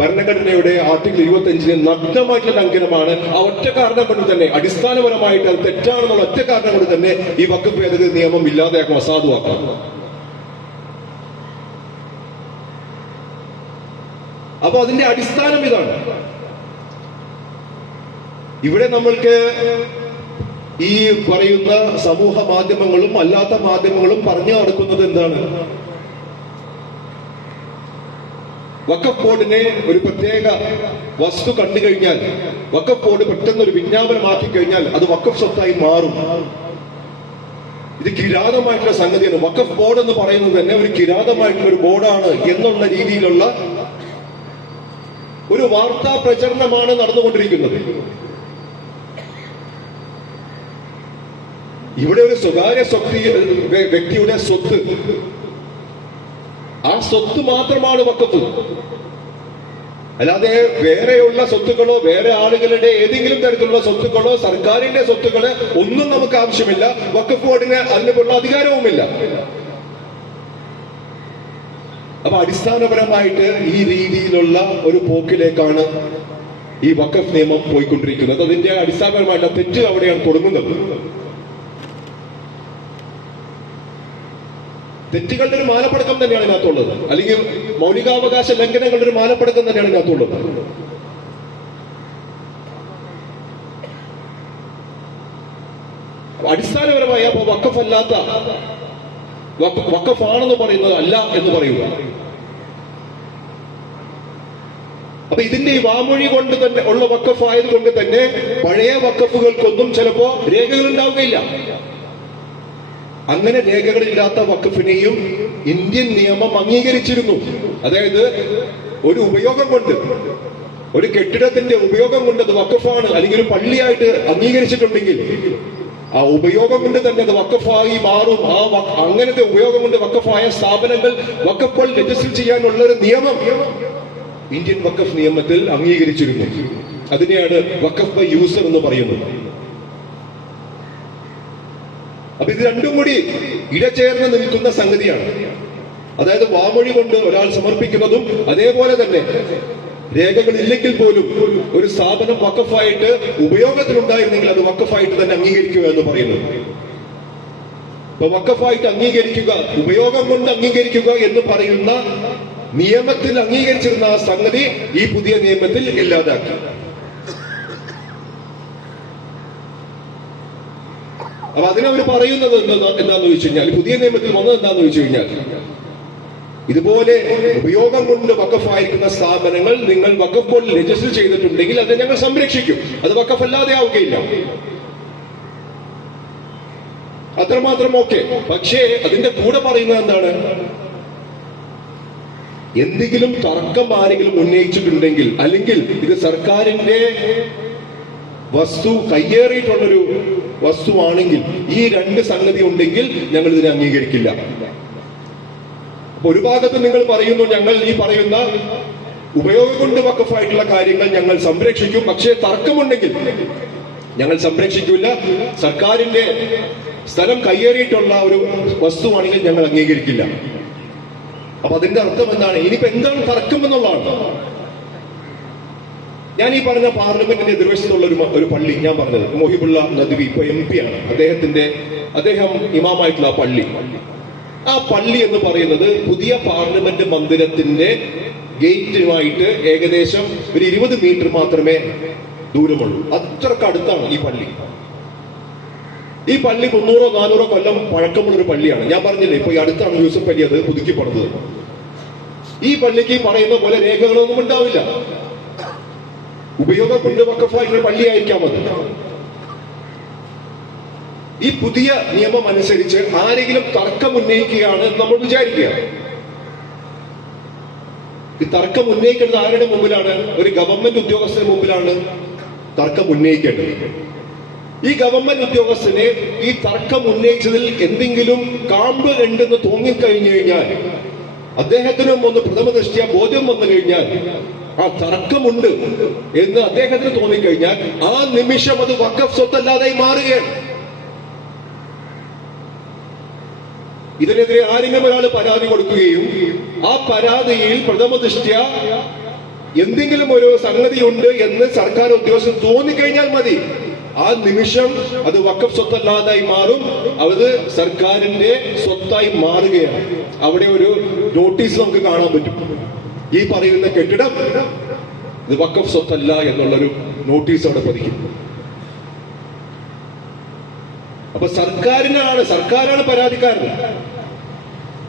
ഭരണഘടനയുടെ ആർട്ടിക്കിൾ 25 നഗ്നമായിട്ടുള്ള ലംഘനമാണ്. ആ ഒറ്റ കാരണം കൊണ്ട് തന്നെ, അടിസ്ഥാനപരമായിട്ട് അത് തെറ്റാണെന്നുള്ള ഒറ്റ കാരണം കൊണ്ട് തന്നെ ഈ വഖഫ് ഭേദഗതി നിയമം ഇല്ലാതെയാക്കും, അസാധുവാക്കാം. അപ്പൊ അതിന്റെ അടിസ്ഥാനം ഇതാണ്. ഇവിടെ നമ്മൾക്ക് ഈ പറയുന്ന സമൂഹ മാധ്യമങ്ങളും അല്ലാത്ത മാധ്യമങ്ങളും പറഞ്ഞു നടക്കുന്നത് എന്താണ്? വഖഫ് ബോർഡിനെ ഒരു പ്രത്യേക വസ്തു കണ്ടു കഴിഞ്ഞാൽ, വഖഫ് ബോർഡ് പെട്ടെന്ന് ഒരു വിജ്ഞാപനമാക്കി കഴിഞ്ഞാൽ അത് വഖഫ് സ്വത്തായി മാറും. ഇത് കിരാതമായിട്ടുള്ള സംഗതിയാണ്. വഖഫ് ബോർഡ് എന്ന് പറയുന്നത് തന്നെ ഒരു കിരാതമായിട്ടുള്ള ഒരു ബോർഡാണ് എന്നുള്ള രീതിയിലുള്ള ഒരു വാർത്താ പ്രചരണമാണ് നടന്നുകൊണ്ടിരിക്കുന്നത്. ഇവിടെ ഒരു സ്വകാര്യ വ്യക്തിയുടെ സ്വത്ത്, ആ സ്വത്ത് മാത്രമാണ് വഖഫ്. അല്ലാതെ വേറെയുള്ള സ്വത്തുക്കളോ വേറെ ആളുകളുടെ ഏതെങ്കിലും തരത്തിലുള്ള സ്വത്തുക്കളോ സർക്കാരിന്റെ സ്വത്തുക്കള് ഒന്നും നമുക്ക് ആവശ്യമില്ല. വഖഫ് ബോർഡിന് അതിനുള്ള അധികാരവുമില്ല. അപ്പൊ അടിസ്ഥാനപരമായിട്ട് ഈ രീതിയിലുള്ള ഒരു പോക്കിലേക്കാണ് ഈ വഖഫ് നിയമം പോയിക്കൊണ്ടിരിക്കുന്നത്. അതിന്റെ അടിസ്ഥാനപരമായിട്ട് തെറ്റ് അവിടെയാണ് തുടങ്ങുന്നത്. തെറ്റുകളുടെ ഒരു മാലപ്പടക്കം തന്നെയാണ് ഇതിനകത്തുള്ളത്, അല്ലെങ്കിൽ മൗലികാവകാശ ലംഘനങ്ങളുടെ ഒരു മാലപ്പടക്കം തന്നെയാണ് ഇതിനകത്തുള്ളത്. അടിസ്ഥാനപരമായ വഖഫ് അല്ലാത്ത, വഖഫ് ആണെന്ന് പറയുന്നത് അല്ല എന്ന് പറയുക. അപ്പൊ ഇതിന്റെ ഈ വാമൊഴി കൊണ്ട് തന്നെ ഉള്ള വഖഫ് ആയതുകൊണ്ട് തന്നെ പഴയ വഖഫുകൾക്കൊന്നും ചിലപ്പോ രേഖകൾ ഉണ്ടാവുകയില്ല. അങ്ങനെ രേഖകളില്ലാത്ത വഖഫിനെയും ഇന്ത്യൻ നിയമം അംഗീകരിച്ചിരുന്നു. അതായത് ഒരു ഉപയോഗം കൊണ്ട്, ഒരു കെട്ടിടത്തിന്റെ ഉപയോഗം കൊണ്ട് അത് വഖഫാണ്, അല്ലെങ്കിൽ ഒരു പള്ളിയായിട്ട് അംഗീകരിച്ചിട്ടുണ്ടെങ്കിൽ ആ ഉപയോഗം കൊണ്ട് തന്നെ അത് വഖഫായി മാറും. അങ്ങനത്തെ ഉപയോഗം കൊണ്ട് വഖഫായ സ്ഥാപനങ്ങൾ വഖഫ് രജിസ്റ്റർ ചെയ്യാനുള്ള ഒരു നിയമം ഇന്ത്യൻ വഖഫ് നിയമത്തിൽ അംഗീകരിച്ചിരുന്നു. അതിനെയാണ് വഖഫ് ബൈ യൂസർ എന്ന് പറയുന്നത്. അപ്പൊ ഇത് രണ്ടും കൂടി ഇടചേർന്ന് നിൽക്കുന്ന സംഗതിയാണ്. അതായത് വാമൊഴി കൊണ്ട് ഒരാൾ സമർപ്പിക്കുന്നതും, അതേപോലെ തന്നെ രേഖകളില്ലെങ്കിൽ പോലും ഒരു സ്ഥാപനം വഖഫായിട്ട് ഉപയോഗത്തിലുണ്ടായിരുന്നെങ്കിൽ അത് വഖഫായിട്ട് തന്നെ അംഗീകരിക്കുക എന്ന് പറയുന്നത്. അപ്പൊ വഖഫായിട്ട് അംഗീകരിക്കുക, ഉപയോഗം കൊണ്ട് അംഗീകരിക്കുക എന്ന് പറയുന്ന നിയമത്തിൽ അംഗീകരിച്ചിരുന്ന ആ സംഗതി ഈ പുതിയ നിയമത്തിൽ ഇല്ലാതാക്കി. അപ്പൊ അതിനവർ പറയുന്നത് എന്താന്ന് ചോദിച്ചു കഴിഞ്ഞാൽ, പുതിയ നിയമത്തിൽ വന്നത് എന്താന്ന് ചോദിച്ചു കഴിഞ്ഞാൽ, ഇതുപോലെ ഉപയോഗം കൊണ്ട് വഖഫായിരിക്കുന്ന സ്ഥാപനങ്ങൾ നിങ്ങൾ വഖഫ് ബോർഡിൽ രജിസ്റ്റർ ചെയ്തിട്ടുണ്ടെങ്കിൽ അത് ഞങ്ങൾ സംരക്ഷിക്കും, അത് വഖഫ് അല്ലാതെ ആവുകയില്ല. അത്രമാത്രം ഓക്കെ. പക്ഷേ അതിന്റെ കൂടെ പറയുന്നത് എന്താണ്? എന്തെങ്കിലും തർക്കം ആരെങ്കിലും ഉന്നയിച്ചിട്ടുണ്ടെങ്കിൽ, അല്ലെങ്കിൽ ഇത് സർക്കാരിന്റെ വസ്തു കയ്യേറിയിട്ടുള്ളൊരു വസ്തുവാണെങ്കിൽ, ഈ രണ്ട് സംഗതി ഉണ്ടെങ്കിൽ ഞങ്ങൾ ഇതിനെ അംഗീകരിക്കില്ല. അപ്പൊ ഒരു ഭാഗത്ത് നിങ്ങൾ പറയുന്നു ഞങ്ങൾ ഈ പറയുന്ന ഉപയോഗം കൊണ്ട് വഖഫായിട്ടുള്ള കാര്യങ്ങൾ ഞങ്ങൾ സംരക്ഷിക്കും, പക്ഷേ തർക്കമുണ്ടെങ്കിൽ ഞങ്ങൾ സംരക്ഷിക്കില്ല. സർക്കാരിന്റെ സ്ഥലം കയ്യേറിയിട്ടുള്ള ഒരു വസ്തുവാണെങ്കിൽ ഞങ്ങൾ അംഗീകരിക്കില്ല. അപ്പൊ അതിന്റെ അർത്ഥം എന്താണ്? ഇനിയിപ്പോ എന്താണ് തർക്കം എന്നുള്ളതാണ്. ഞാൻ ഈ പറഞ്ഞ പാർലമെന്റിന്റെ എതിർവശത്തുള്ള ഒരു പള്ളി ഞാൻ പറഞ്ഞത്, മൊഹിബുള്ള നദ്വി ഇപ്പൊ MP ആണ്, അദ്ദേഹം ഇമാമായിട്ടുള്ള പള്ളി. ആ പള്ളി എന്ന് പറയുന്നത് പുതിയ പാർലമെന്റ് മന്ദിരത്തിന്റെ ഗേറ്റുമായിട്ട് ഏകദേശം ഒരു 20 മീറ്റർ മാത്രമേ ദൂരമുള്ളൂ. അത്രക്ക് അടുത്താണ് ഈ പള്ളി. ഈ പള്ളി 300-400 കൊല്ലം പഴക്കമുള്ളൊരു പള്ളിയാണ്. ഞാൻ പറഞ്ഞില്ലേ, ഇപ്പൊ ഈ അടുത്താണ് യൂസഫ് അലി അത് പുതുക്കി പണിതത്. ഈ പള്ളിക്ക് പറയുന്ന പോലെ രേഖകളൊന്നും ഉണ്ടാവില്ല. ഉപയോഗം കൊണ്ട് വഖഫായിട്ടുള്ള പള്ളിയായിരിക്കാം അത്. ഈ പുതിയ നിയമം അനുസരിച്ച് ആരെങ്കിലും തർക്കം ഉന്നയിക്കുകയാണ് നമ്മൾ വിചാരിക്കുക. ഈ തർക്കം ഉന്നയിക്കുന്നത് ആരുടെ മുമ്പിലാണ്? ഒരു ഗവൺമെന്റ് ഉദ്യോഗസ്ഥന് മുമ്പിലാണ് തർക്കം ഉന്നയിക്കേണ്ടത്. ഈ ഗവൺമെന്റ് ഉദ്യോഗസ്ഥന് ഈ തർക്കം ഉന്നയിച്ചതിൽ എന്തെങ്കിലും കാമ്പ് ഉണ്ടെന്ന് തോന്നിക്കഴിഞ്ഞു കഴിഞ്ഞാൽ, അദ്ദേഹത്തിനും ഒന്ന് പ്രഥമ ദൃഷ്ട്യാ ബോധ്യം വന്നു കഴിഞ്ഞാൽ, ആ തർക്കമുണ്ട് എന്ന് അദ്ദേഹത്തിന് തോന്നിക്കഴിഞ്ഞാൽ ആ നിമിഷം അത് വഖഫ് സ്വത്തല്ലാതായി മാറുകയാണ്. ഇതിനെതിരെ ആരെങ്കിലും ഒരാൾ പരാതി കൊടുക്കുകയും ആ പരാതിയിൽ പ്രഥമ ദൃഷ്ട്യാ എന്തെങ്കിലും ഒരു സംഗതിയുണ്ട് എന്ന് സർക്കാർ ഉദ്യോഗസ്ഥൻ തോന്നിക്കഴിഞ്ഞാൽ മതി, ആ നിമിഷം അത് വഖഫ് സ്വത്തല്ലാതായി മാറും. അത് സർക്കാരിന്റെ സ്വത്തായി മാറുകയാണ്. അവിടെ ഒരു നോട്ടീസ് നമുക്ക് കാണാൻ പറ്റും. ഈ പറയുന്ന കെട്ടിടം ഇത് വഖഫ് സ്വത്തല്ല എന്നുള്ളൊരു നോട്ടീസ് അവിടെ പതിക്കും. അപ്പൊ സർക്കാരാണ് പരാതിക്കാരൻ.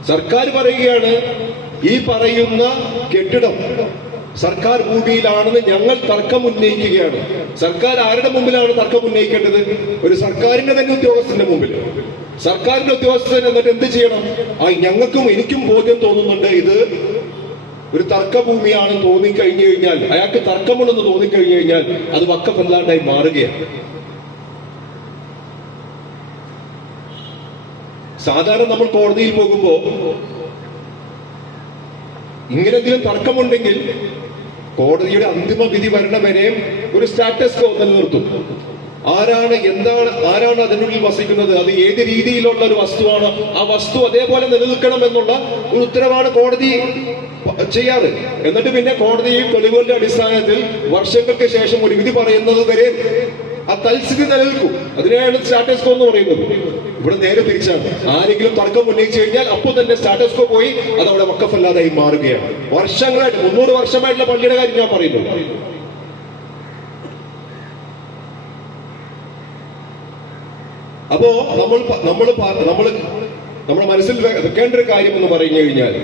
സർക്കാർ പറയുകയാണ് ഈ പറയുന്ന കെട്ടിടം സർക്കാർ ഭൂമിയിലാണെന്ന് ഞങ്ങൾ തർക്കം ഉന്നയിക്കുകയാണ്. സർക്കാർ ആരുടെ മുമ്പിലാണ് തർക്കം ഉന്നയിക്കേണ്ടത്? ഒരു സർക്കാരിന്റെ തന്നെ ഉദ്യോഗസ്ഥന്റെ മുമ്പിൽ. സർക്കാരിന്റെ ഉദ്യോഗസ്ഥൻ എന്നിട്ട് എന്ത് ചെയ്യണം? ഞങ്ങൾക്കും എനിക്കും ബോധ്യം തോന്നുന്നുണ്ട് ഇത് ഒരു തർക്കഭൂമിയാണെന്ന് തോന്നിക്കഴിഞ്ഞു കഴിഞ്ഞാൽ, അയാൾക്ക് തർക്കമുണ്ടെന്ന് തോന്നിക്കഴിഞ്ഞു കഴിഞ്ഞാൽ അത് വഖഫ് അല്ലാണ്ടായി മാറുകയാണ്. സാധാരണ നമ്മൾ കോടതിയിൽ പോകുമ്പോ ഇങ്ങനെന്തെങ്കിലും തർക്കമുണ്ടെങ്കിൽ കോടതിയുടെ അന്തിമ വിധി വരണ വരെയും ഒരു സ്റ്റാറ്റസ് കോ നിലനിർത്തും. ആരാണ് അതിനുള്ളിൽ വസിക്കുന്നത്, അത് ഏത് രീതിയിലുള്ള ഒരു വസ്തുവാണ്, ആ വസ്തു അതേപോലെ നിലനിൽക്കണം എന്നുള്ള ഒരു ഉത്തരവാണ് കോടതി ചെയ്യാറ്. എന്നിട്ട് പിന്നെ കോടതിയും തെളിവുകളുടെ അടിസ്ഥാനത്തിൽ വർഷങ്ങൾക്ക് ശേഷം ഒരു വിധി പറയുന്നത് വരെ ആ തൽസ്ഥിതി നിലനിൽക്കും. അതിനെയാണ് സ്റ്റാറ്റസ് കോ എന്ന് പറയുന്നത്. ഇവിടെ നേരെ തിരിച്ചാണ്. ആരെങ്കിലും തർക്കം ഉന്നയിച്ചു കഴിഞ്ഞാൽ അപ്പോൾ തന്നെ സ്റ്റാറ്റസ് കോ പോയി അത് അവിടെ വഖഫ് അല്ലാതായി മാറുകയാണ്. വർഷങ്ങളായിട്ട് 300 വർഷമായിട്ടുള്ള പള്ളിയുടെ കാര്യം ഞാൻ പറയുന്നു. അപ്പോ നമ്മൾ മനസ്സിൽ വെക്കേണ്ട ഒരു കാര്യം എന്ന് പറഞ്ഞു കഴിഞ്ഞാൽ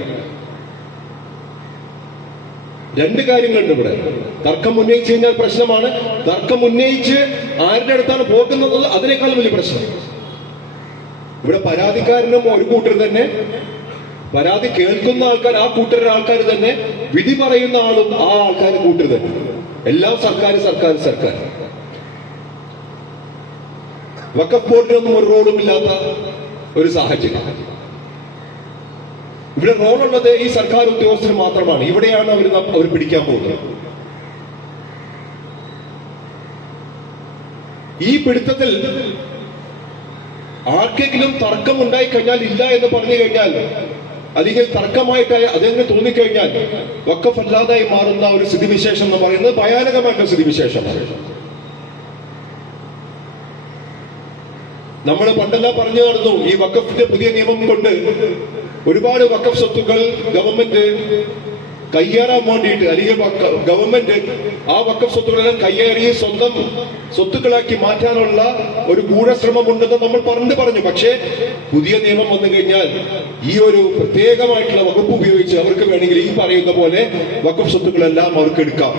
രണ്ട് കാര്യങ്ങളുണ്ട് ഇവിടെ. തർക്കം ഉന്നയിച്ചു കഴിഞ്ഞാൽ പ്രശ്നമാണ്. തർക്കം ഉന്നയിച്ച് ആരുടെ അടുത്താണ് പോകുന്നത് അതിനേക്കാൾ വലിയ പ്രശ്നം. ഇവിടെ പരാതിക്കാരനും ഒരു കൂട്ടർ തന്നെ, പരാതി കേൾക്കുന്ന ആൾക്കാർ ആ കൂട്ടരുടെ ആൾക്കാർ തന്നെ, വിധി പറയുന്ന ആളും ആ ആൾക്കാർ കൂട്ടർ തന്നെ. എല്ലാം സർക്കാർ. വഖഫ് ബോർഡിനൊന്നും ഒരു റോളും ഇല്ലാത്ത ഒരു സാഹചര്യം. ഇവിടെ റോളുള്ളത് ഈ സർക്കാർ ഉദ്യോഗസ്ഥർ മാത്രമാണ്. ഇവിടെയാണ് അവർ പിടിക്കാൻ പോകുന്നത്. ഈ പിടുത്തത്തിൽ ആർക്കെങ്കിലും തർക്കം ഉണ്ടായി കഴിഞ്ഞാൽ, ഇല്ല എന്ന് പറഞ്ഞു കഴിഞ്ഞാൽ, അല്ലെങ്കിൽ തർക്കമായിട്ട് അതെങ്ങനെ തോന്നിക്കഴിഞ്ഞാൽ വഖഫ് അല്ലാതായി മാറുന്ന ഒരു സ്ഥിതിവിശേഷം എന്ന് പറയുന്നത് ഭയാനകമായിട്ടുള്ള സ്ഥിതിവിശേഷമാണ്. നമ്മൾ പണ്ടെല്ലാം പറഞ്ഞു നടന്നു ഈ വഖഫിന്റെ പുതിയ നിയമം കൊണ്ട് ഒരുപാട് വഖഫ് സ്വത്തുക്കൾ ഗവൺമെന്റ് കയ്യേറാൻ വേണ്ടിയിട്ട്, അല്ലെങ്കിൽ ഗവൺമെന്റ് ആ വഖഫ് സ്വത്തുക്കളെല്ലാം കയ്യേറി സ്വന്തം സ്വത്തുക്കളാക്കി മാറ്റാനുള്ള ഒരു ഗൂഢശ്രമമുണ്ടെന്ന് നമ്മൾ പറഞ്ഞു. പക്ഷേ പുതിയ നിയമം വന്നു കഴിഞ്ഞാൽ ഈ ഒരു പ്രത്യേകമായിട്ടുള്ള വകുപ്പ് ഉപയോഗിച്ച് അവർക്ക് വേണമെങ്കിൽ ഈ പറയുന്ന പോലെ വഖഫ് സ്വത്തുക്കളെല്ലാം അവർക്ക് എടുക്കാം.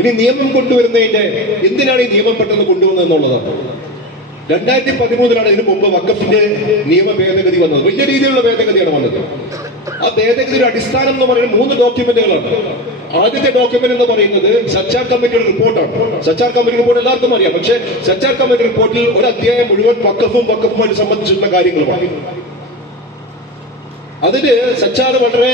ഇനി നിയമം കൊണ്ടുവരുന്നതിന്റെ എന്തിനാണ് ഈ നിയമം പെട്ടെന്ന് കൊണ്ടുവന്നത് എന്നുള്ളതാണ്. 2013 ഇതിനു മുമ്പ് വഖഫിന്റെ നിയമ ഭേദഗതി വന്നത്. വലിയ രീതിയിലുള്ള ഭേദഗതിയാണ് വന്നത്. ആ ഭേദഗതിയുടെ അടിസ്ഥാനം എന്ന് പറയുന്നത് 3 ഡോക്യുമെന്റുകളാണ്. ആദ്യത്തെ ഡോക്യുമെന്റ് എന്ന് പറയുന്നത് സച്ചാർ കമ്മിറ്റിയുടെ റിപ്പോർട്ടാണ്. സച്ചാർ കമ്മിറ്റി റിപ്പോർട്ട് എല്ലാവർക്കും അറിയാം. പക്ഷേ സച്ചാർ കമ്മിറ്റി റിപ്പോർട്ടിൽ ഒരു അധ്യായം മുഴുവൻ വഖഫുമായിട്ട് സംബന്ധിച്ചിട്ടുള്ള കാര്യങ്ങളുമാണ്. അതില് സച്ചാർ വളരെ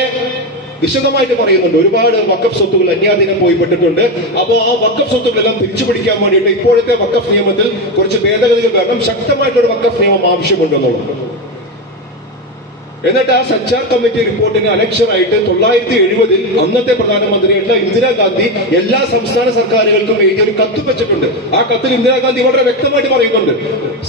വിശദമായിട്ട് പറയുന്നുണ്ട്. ഒരുപാട് വഖഫ് സ്വത്തുക്കൾ അന്യാധീനം പോയിപ്പെട്ടിട്ടുണ്ട്. അപ്പോൾ ആ വഖഫ് സ്വത്തുക്കളെല്ലാം തിരിച്ചു പിടിക്കാൻ വേണ്ടിയിട്ട് ഇപ്പോഴത്തെ വഖഫ് നിയമത്തിൽ കുറച്ച് ഭേദഗതികൾ വേണം, ശക്തമായിട്ടൊരു വഖഫ് നിയമം ആവശ്യമുണ്ടെന്നുള്ളത്. എന്നിട്ട് ആ സച്ചാർ കമ്മിറ്റി റിപ്പോർട്ടിന് അലക്ഷറായിട്ട് 1970 അന്നത്തെ പ്രധാനമന്ത്രിയുള്ള ഇന്ദിരാഗാന്ധി എല്ലാ സംസ്ഥാന സർക്കാരുകൾക്കും എഴുതിയ ഒരു കത്ത് വെച്ചിട്ടുണ്ട്. ആ കത്തിൽ ഇന്ദിരാഗാന്ധി വളരെ വ്യക്തമായിട്ട് പറയുന്നുണ്ട്,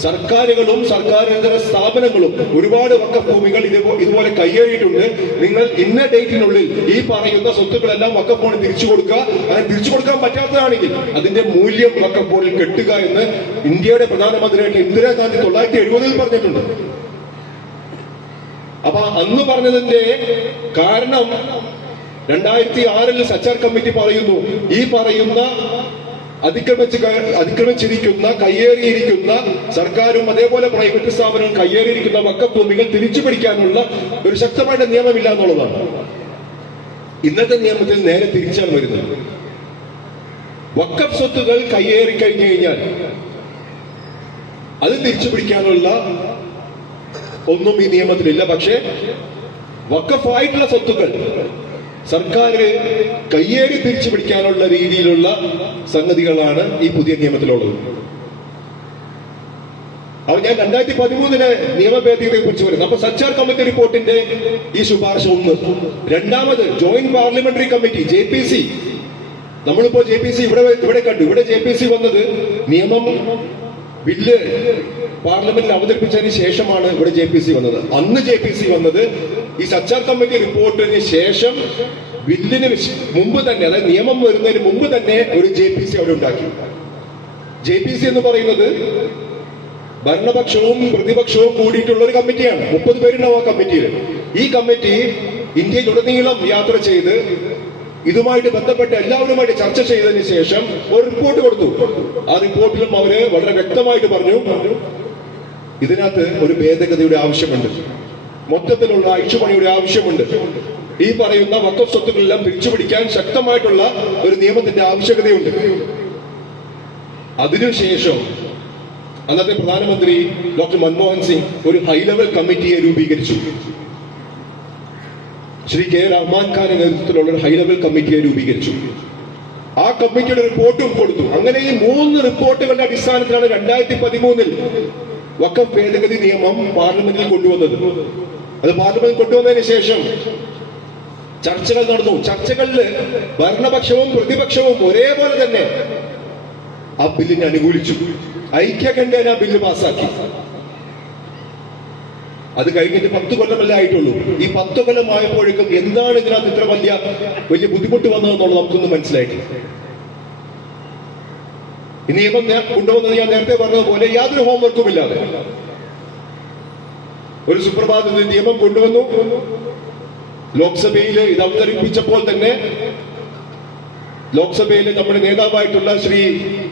സർക്കാരുകളും സർക്കാരിതര സ്ഥാപനങ്ങളും ഒരുപാട് വഖഫ് ഭൂമികൾ ഇതുപോലെ കയ്യേറിയിട്ടുണ്ട്. നിങ്ങൾ ഇന്ന ഡേറ്റിനുള്ളിൽ ഈ പറയുന്ന സ്വത്തുക്കളെല്ലാം വഖഫ് ബോർഡിന് തിരിച്ചു കൊടുക്കുക. അങ്ങനെ തിരിച്ചു കൊടുക്കാൻ പറ്റാത്തതാണെങ്കിൽ അതിന്റെ മൂല്യം വഖഫ് ബോർഡിൽ കെട്ടുക എന്ന് ഇന്ത്യയുടെ പ്രധാനമന്ത്രിയായിട്ട് ഇന്ദിരാഗാന്ധി 1970 പറഞ്ഞിട്ടുണ്ട്. അപ്പൊ അന്ന് പറഞ്ഞതിന്റെ കാരണം 2006 സച്ചാർ കമ്മിറ്റി പറയുന്നു, ഈ പറയുന്ന അതിക്രമിച്ചിരിക്കുന്ന കയ്യേറിയിരിക്കുന്ന സർക്കാരും അതേപോലെ പ്രൈവറ്റ് സ്ഥാപനവും കയ്യേറിയിരിക്കുന്ന വഖഫ് ഭൂമികൾ തിരിച്ചു പിടിക്കാനുള്ള ഒരു ശക്തമായിട്ട് നിയമമില്ല എന്നുള്ളതാണ്. ഇന്നത്തെ നിയമത്തിൽ നേരെ തിരിച്ചാണ് വരുന്നത്. വഖഫ് സ്വത്തുകൾ കയ്യേറി കഴിഞ്ഞു കഴിഞ്ഞാൽ അത് തിരിച്ചു പിടിക്കാനുള്ള ഒന്നും ഈ നിയമത്തിലില്ല. പക്ഷേ വഖഫായിട്ടുള്ള സ്വത്തുക്കൾ സർക്കാർ കയ്യേറി തിരിച്ചു പിടിക്കാനുള്ള രീതിയിലുള്ള സംഗതികളാണ് ഈ പുതിയ നിയമത്തിലുള്ളത്. അപ്പോൾ ഞാൻ 2013 നിയമ ഭേദഗതിയെ കുറിച്ച് പറയുന്നത്. അപ്പൊ സച്ചാർ കമ്മിറ്റി റിപ്പോർട്ടിന്റെ ഈ ശുപാർശ ഒന്ന്. രണ്ടാമത് ജോയിന്റ് പാർലമെന്ററി കമ്മിറ്റി JPC. നമ്മളിപ്പോ JPC ഇവിടെ കണ്ടു. ഇവിടെ JPC വന്നത് നിയമം ബില്ല് പാർലമെന്റിൽ അവതരിപ്പിച്ചതിന് ശേഷമാണ് ഇവിടെ JPC വന്നത്. അന്ന് JPC വന്നത് ഈ സച്ചാർ കമ്മിറ്റി റിപ്പോർട്ടിന് ശേഷം ബില്ലിന് മുമ്പ് തന്നെ, അതായത് നിയമം വരുന്നതിന് മുമ്പ് തന്നെ ഒരു JPC അവിടെ ഉണ്ടാക്കി. JPC എന്ന് പറയുന്നത് ഭരണപക്ഷവും പ്രതിപക്ഷവും കൂടിയിട്ടുള്ള ഒരു കമ്മിറ്റിയാണ്. 30 പേരുണ്ടാവും ആ കമ്മിറ്റിയിൽ. ഈ കമ്മിറ്റി ഇന്ത്യയിലുടനീളം യാത്ര ചെയ്ത് ഇതുമായിട്ട് ബന്ധപ്പെട്ട് എല്ലാവരുമായിട്ട് ചർച്ച ചെയ്തതിന് ശേഷം ഒരു റിപ്പോർട്ട് കൊടുത്തു. ആ റിപ്പോർട്ടിലും അവര് വളരെ വ്യക്തമായിട്ട് പറഞ്ഞു, ഇതിനകത്ത് ഒരു ഭേദഗതിയുടെ ആവശ്യമുണ്ട്, മൊത്തത്തിലുള്ള അഴിച്ചുപണിയുടെ ആവശ്യമുണ്ട്, ഈ പറയുന്ന വഖഫ് സ്വത്തുക്കളെല്ലാം തിരിച്ചുപിടിക്കാൻ ശക്തമായിട്ടുള്ള ഒരു നിയമത്തിന്റെ ആവശ്യകതയുണ്ട്. അതിനുശേഷം അന്നത്തെ പ്രധാനമന്ത്രി ഡോക്ടർ മൻമോഹൻ സിംഗ് ഒരു ഹൈ ലെവൽ കമ്മിറ്റിയെ രൂപീകരിച്ചു. ശ്രീ കെ റഹ്മാൻ ഖാന്റെ നേതൃത്വത്തിലുള്ള ഒരു ഹൈ ലെവൽ കമ്മിറ്റിയെ രൂപീകരിച്ചു. ആ കമ്മിറ്റിയുടെ റിപ്പോർട്ടും കൊടുത്തു. അങ്ങനെ ഈ 3 റിപ്പോർട്ടുകളുടെ അടിസ്ഥാനത്തിലാണ് 2013 വഖഫ് ഭേദഗതി നിയമം പാർലമെന്റിൽ കൊണ്ടുവന്നത്. അത് പാർലമെന്റിൽ കൊണ്ടുവന്നതിന് ശേഷം ചർച്ചകൾ നടന്നു. ചർച്ചകളിൽ ഭരണപക്ഷവും പ്രതിപക്ഷവും ഒരേപോലെ തന്നെ ആ ബില്ലിനെ അനുകൂലിച്ചു. ഐക്യകണ്ഠേന ബില്ല് പാസ്സാക്കി. അത് കഴിഞ്ഞിട്ട് 10 കൊല്ലമല്ലേ ആയിട്ടുള്ളൂ. ഈ 10 കൊല്ലമായപ്പോഴേക്കും എന്താണ് ഇതിനകത്ത് ഇത്ര വലിയ ബുദ്ധിമുട്ട് വന്നതെന്നുള്ളത് നമുക്കൊന്നും മനസ്സിലായിട്ടില്ല. ഈ നിയമം കൊണ്ടുവന്നത് ഞാൻ നേരത്തെ പറഞ്ഞതുപോലെ യാതൊരു ഹോംവർക്കും ഇല്ലാതെ ഒരു സുപ്രഭാതത്തിൽ നിയമം കൊണ്ടുവന്നു. ലോക്സഭയിൽ ഇത് അവതരിപ്പിച്ചപ്പോൾ തന്നെ ലോക്സഭയിൽ നമ്മുടെ നേതാവായിട്ടുള്ള ശ്രീ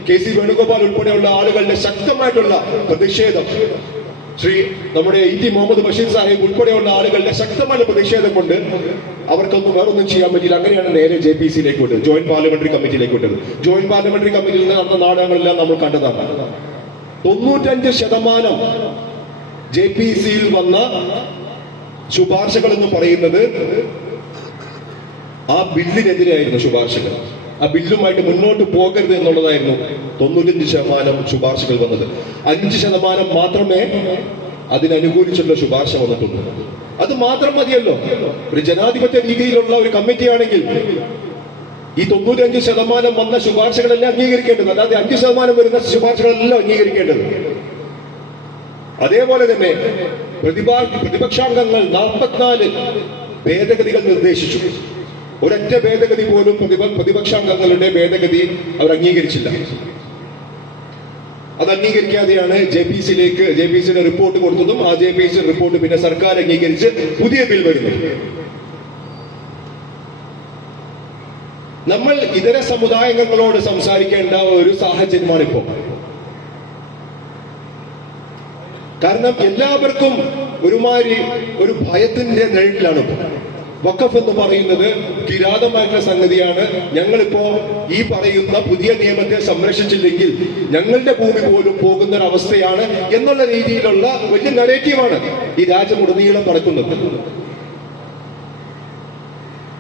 KC വേണുഗോപാൽ ഉൾപ്പെടെയുള്ള ആളുകളുടെ ശക്തമായിട്ടുള്ള പ്രതിഷേധം, ശ്രീ നമ്മുടെ ET മുഹമ്മദ് ബഷീർ സാഹിബ് ഉൾപ്പെടെയുള്ള ആളുകളുടെ ശക്തമായ പ്രതിഷേധം കൊണ്ട് അവർക്കൊന്നും വേറൊന്നും ചെയ്യാൻ പറ്റില്ല. അങ്ങനെയാണ് നേരെ JPC-യിലേക്ക് വിട്ടത്, ജോയിന്റ് പാർലമെന്ററി കമ്മിറ്റിയിലേക്ക് വിട്ടത്. ജോയിന്റ് പാർലമെന്ററി കമ്മിറ്റിയിൽ നിന്ന് നടന്ന നാടകങ്ങളെല്ലാം നമ്മൾ കണ്ടതാണ്. 95% JPC-യിൽ വന്ന ശുപാർശകൾ എന്ന് പറയുന്നത് ആ ബില്ലിനെതിരെയായിരുന്നു ശുപാർശകൾ. ആ ബില്ലുമായിട്ട് മുന്നോട്ട് പോകരുത് എന്നുള്ളതായിരുന്നു 95% ശുപാർശകൾ വന്നത്. 5% മാത്രമേ അതിനനുകൂലിച്ചുള്ള ശുപാർശ വന്നിട്ടുള്ളൂ. അത് മാത്രം മതിയല്ലോ. ഒരു ജനാധിപത്യ രീതിയിലുള്ള ഒരു കമ്മിറ്റിയാണെങ്കിൽ ഈ 95% വന്ന ശുപാർശകളെല്ലാം അംഗീകരിക്കേണ്ടത്, അല്ലാതെ 5% വരുന്ന ശുപാർശകളെല്ലാം അംഗീകരിക്കേണ്ടത്. അതേപോലെ തന്നെ പ്രതിപക്ഷാംഗങ്ങൾ 44 ഭേദഗതികൾ നിർദ്ദേശിച്ചു. ഒരൊറ്റ ഭേദഗതി പോലും പ്രതിപക്ഷാംഗങ്ങളുടെ ഭേദഗതി അവർ അംഗീകരിച്ചില്ല. അത് അംഗീകരിക്കാതെയാണ് JPC-യുടെ റിപ്പോർട്ട് കൊടുത്തതും ആ JPC റിപ്പോർട്ട് പിന്നെ സർക്കാർ അംഗീകരിച്ച് പുതിയ ബിൽ വരുന്നത്. നമ്മൾ ഇതര സമുദായങ്ങളോട് സംസാരിക്കേണ്ട ഒരു സാഹചര്യമാണിപ്പോ. കാരണം എല്ലാവർക്കും ഒരുമാതിരി ഒരു ഭയത്തിന്റെ നിഴലിലാണ്. വഖഫ് എന്ന് പറയുന്നത് കിരാതമായിട്ടുള്ള സംഗതിയാണ്. ഞങ്ങളിപ്പോ ഈ പറയുന്ന പുതിയ നിയമത്തെ സംരക്ഷിച്ചില്ലെങ്കിൽ ഞങ്ങളുടെ ഭൂമി പോലും പോകുന്ന ഒരു അവസ്ഥയാണ് എന്നുള്ള രീതിയിലുള്ള വലിയ നരേറ്റീവാണ് ഈ രാജ്യമുടനീളം നടക്കുന്നത്.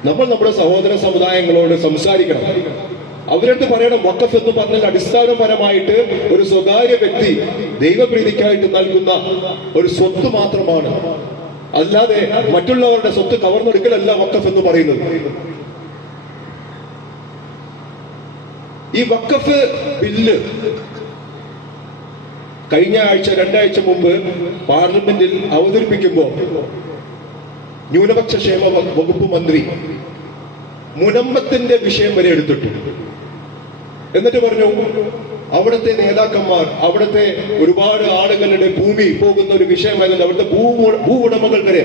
നമ്മൾ നമ്മുടെ സഹോദര സമുദായങ്ങളോട് സംസാരിക്കണം. അവരടുത്ത് പറയണം, വഖഫ് എന്ന് പറഞ്ഞാൽ അടിസ്ഥാനപരമായിട്ട് ഒരു സ്വകാര്യ വ്യക്തി ദൈവപ്രീതിക്കായിട്ട് നൽകുന്ന ഒരു സ്വത്ത് മാത്രമാണ്, അല്ലാതെ മറ്റുള്ളവരുടെ സ്വത്ത് കവർന്നെടുക്കലല്ല വഖഫ് എന്ന് പറയുന്നത്. ഈ വഖഫ് ബില്ല് കഴിഞ്ഞ ആഴ്ച 2 ആഴ്ച മുമ്പ് പാർലമെന്റിൽ അവതരിപ്പിക്കുമ്പോൾ ന്യൂനപക്ഷ ക്ഷേമ വകുപ്പ് മന്ത്രി മുനമ്പത്തിന്റെ വിഷയം വരെ എടുത്തിട്ടു. എന്നിട്ട് പറഞ്ഞു, അവിടുത്തെ നേതാക്കന്മാർ, അവിടുത്തെ ഒരുപാട് ആളുകളുടെ ഭൂമി പോകുന്ന ഒരു വിഷയമായതുകൊണ്ട് അവിടുത്തെ ഭൂ ഉടമകൾ വരെ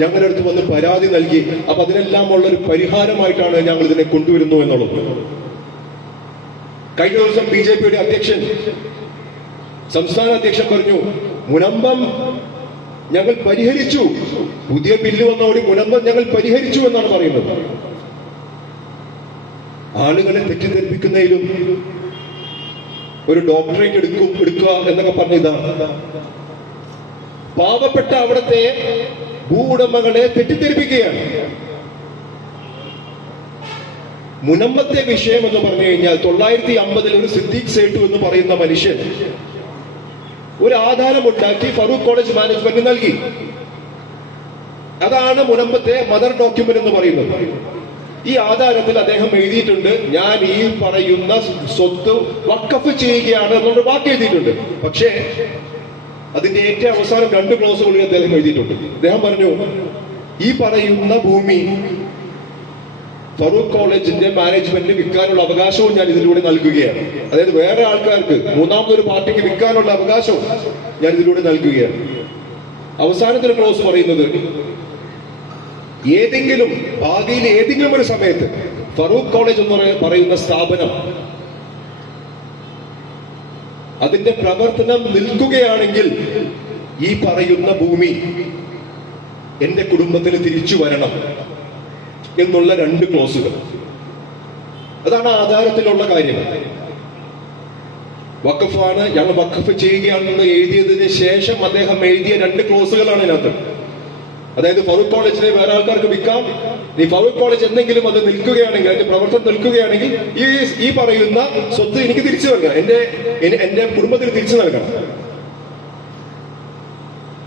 ഞങ്ങളുടെ അടുത്ത് വന്ന് പരാതി നൽകി. അപ്പൊ അതിനെല്ലാം ഉള്ളൊരു പരിഹാരമായിട്ടാണ് ഞങ്ങൾ ഇതിനെ കൊണ്ടുവരുന്നു എന്നുള്ളത്. കഴിഞ്ഞ ദിവസം BJP-യുടെ അധ്യക്ഷൻ, സംസ്ഥാന അധ്യക്ഷൻ പറഞ്ഞു, മുനമ്പം ഞങ്ങൾ പരിഹരിച്ചു, പുതിയ ബില്ല് വന്നതോടെ മുനമ്പം ഞങ്ങൾ പരിഹരിച്ചു എന്നാണ് പറയുന്നത്. ആളുകളെ തെറ്റിദ്ധരിപ്പിക്കുന്നതിലും ഒരു ഡോക്ടറേറ്റ് എടുക്കുക എന്നൊക്കെ പറഞ്ഞതാണ്. പാവപ്പെട്ട അവിടുത്തെ ഭൂ ഉടമകളെ തെറ്റിദ്ധരിപ്പിക്കുകയാണ്. മുനമ്പത്തെ വിഷയം എന്ന് പറഞ്ഞു കഴിഞ്ഞാൽ 950 ഒരു സിദ്ദീഖ് സേട്ടു എന്ന് പറയുന്ന മനുഷ്യൻ ഒരു ആധാരമുണ്ടാക്കി ഫറൂഖ് കോളേജ് മാനേജ്മെന്റ് നൽകി. അതാണ് മുനമ്പത്തെ മദർ ഡോക്യുമെന്റ് എന്ന് പറയുന്നത്. ഈ ആധാരത്തിൽ അദ്ദേഹം എഴുതിയിട്ടുണ്ട്, ഞാൻ ഈ പറയുന്ന സ്വത്ത് വഖഫ് ചെയ്യുകയാണ് എന്നുള്ള വാക്ക് എഴുതിയിട്ടുണ്ട്. പക്ഷേ അതിന്റെ ഏറ്റവും അവസാനം 2 ക്ലോസുകളിൽ അദ്ദേഹം എഴുതിയിട്ടുണ്ട്. അദ്ദേഹം പറഞ്ഞു, ഈ പറയുന്ന ഭൂമി ഫറൂഖ് കോളേജിന്റെ മാനേജ്മെന്റിന് വിൽക്കാനുള്ള അവകാശവും ഞാൻ ഇതിലൂടെ നൽകുകയാണ്. അതായത് വേറെ ആൾക്കാർക്ക്, മൂന്നാമതൊരു പാർട്ടിക്ക് വിൽക്കാനുള്ള അവകാശവും ഞാൻ ഇതിലൂടെ നൽകുകയാണ്. അവസാനത്തെ ക്ലോസ് പറയുന്നത്, ഏതെങ്കിലും ഭാവിയിൽ ഏതെങ്കിലും ഒരു സമയത്ത് ഫറൂഖ് കോളേജ് എന്ന് പറയുന്ന സ്ഥാപനം അതിന്റെ പ്രവർത്തനം നിൽക്കുകയാണെങ്കിൽ ഈ പറയുന്ന ഭൂമി എന്റെ കുടുംബത്തിന് തിരിച്ചു വരണം എന്നുള്ള 2 ക്ലോസുകൾ. അതാണ് ആധാരത്തിലുള്ള കാര്യം. വഖഫാണ്, ഞങ്ങൾ വഖഫ് ചെയ്യുകയാണെന്ന് എഴുതിയതിന് ശേഷം അദ്ദേഹം എഴുതിയ 2 ക്ലോസുകളാണ് ഇതിനകത്ത്. അതായത് ഫറൂഖ് കോളേജിനെ വേറെ ആൾക്കാർക്ക് വിൽക്കാം, ഈ ഫറൂഖ് കോളേജ് എന്തെങ്കിലും അത് നിൽക്കുകയാണെങ്കിൽ, അതിന്റെ പ്രവർത്തനം നിൽക്കുകയാണെങ്കിൽ ഈ പറയുന്ന സ്വത്ത് എനിക്ക് തിരിച്ചു നൽകണം, എന്റെ കുടുംബത്തിന് തിരിച്ചു നൽകണം.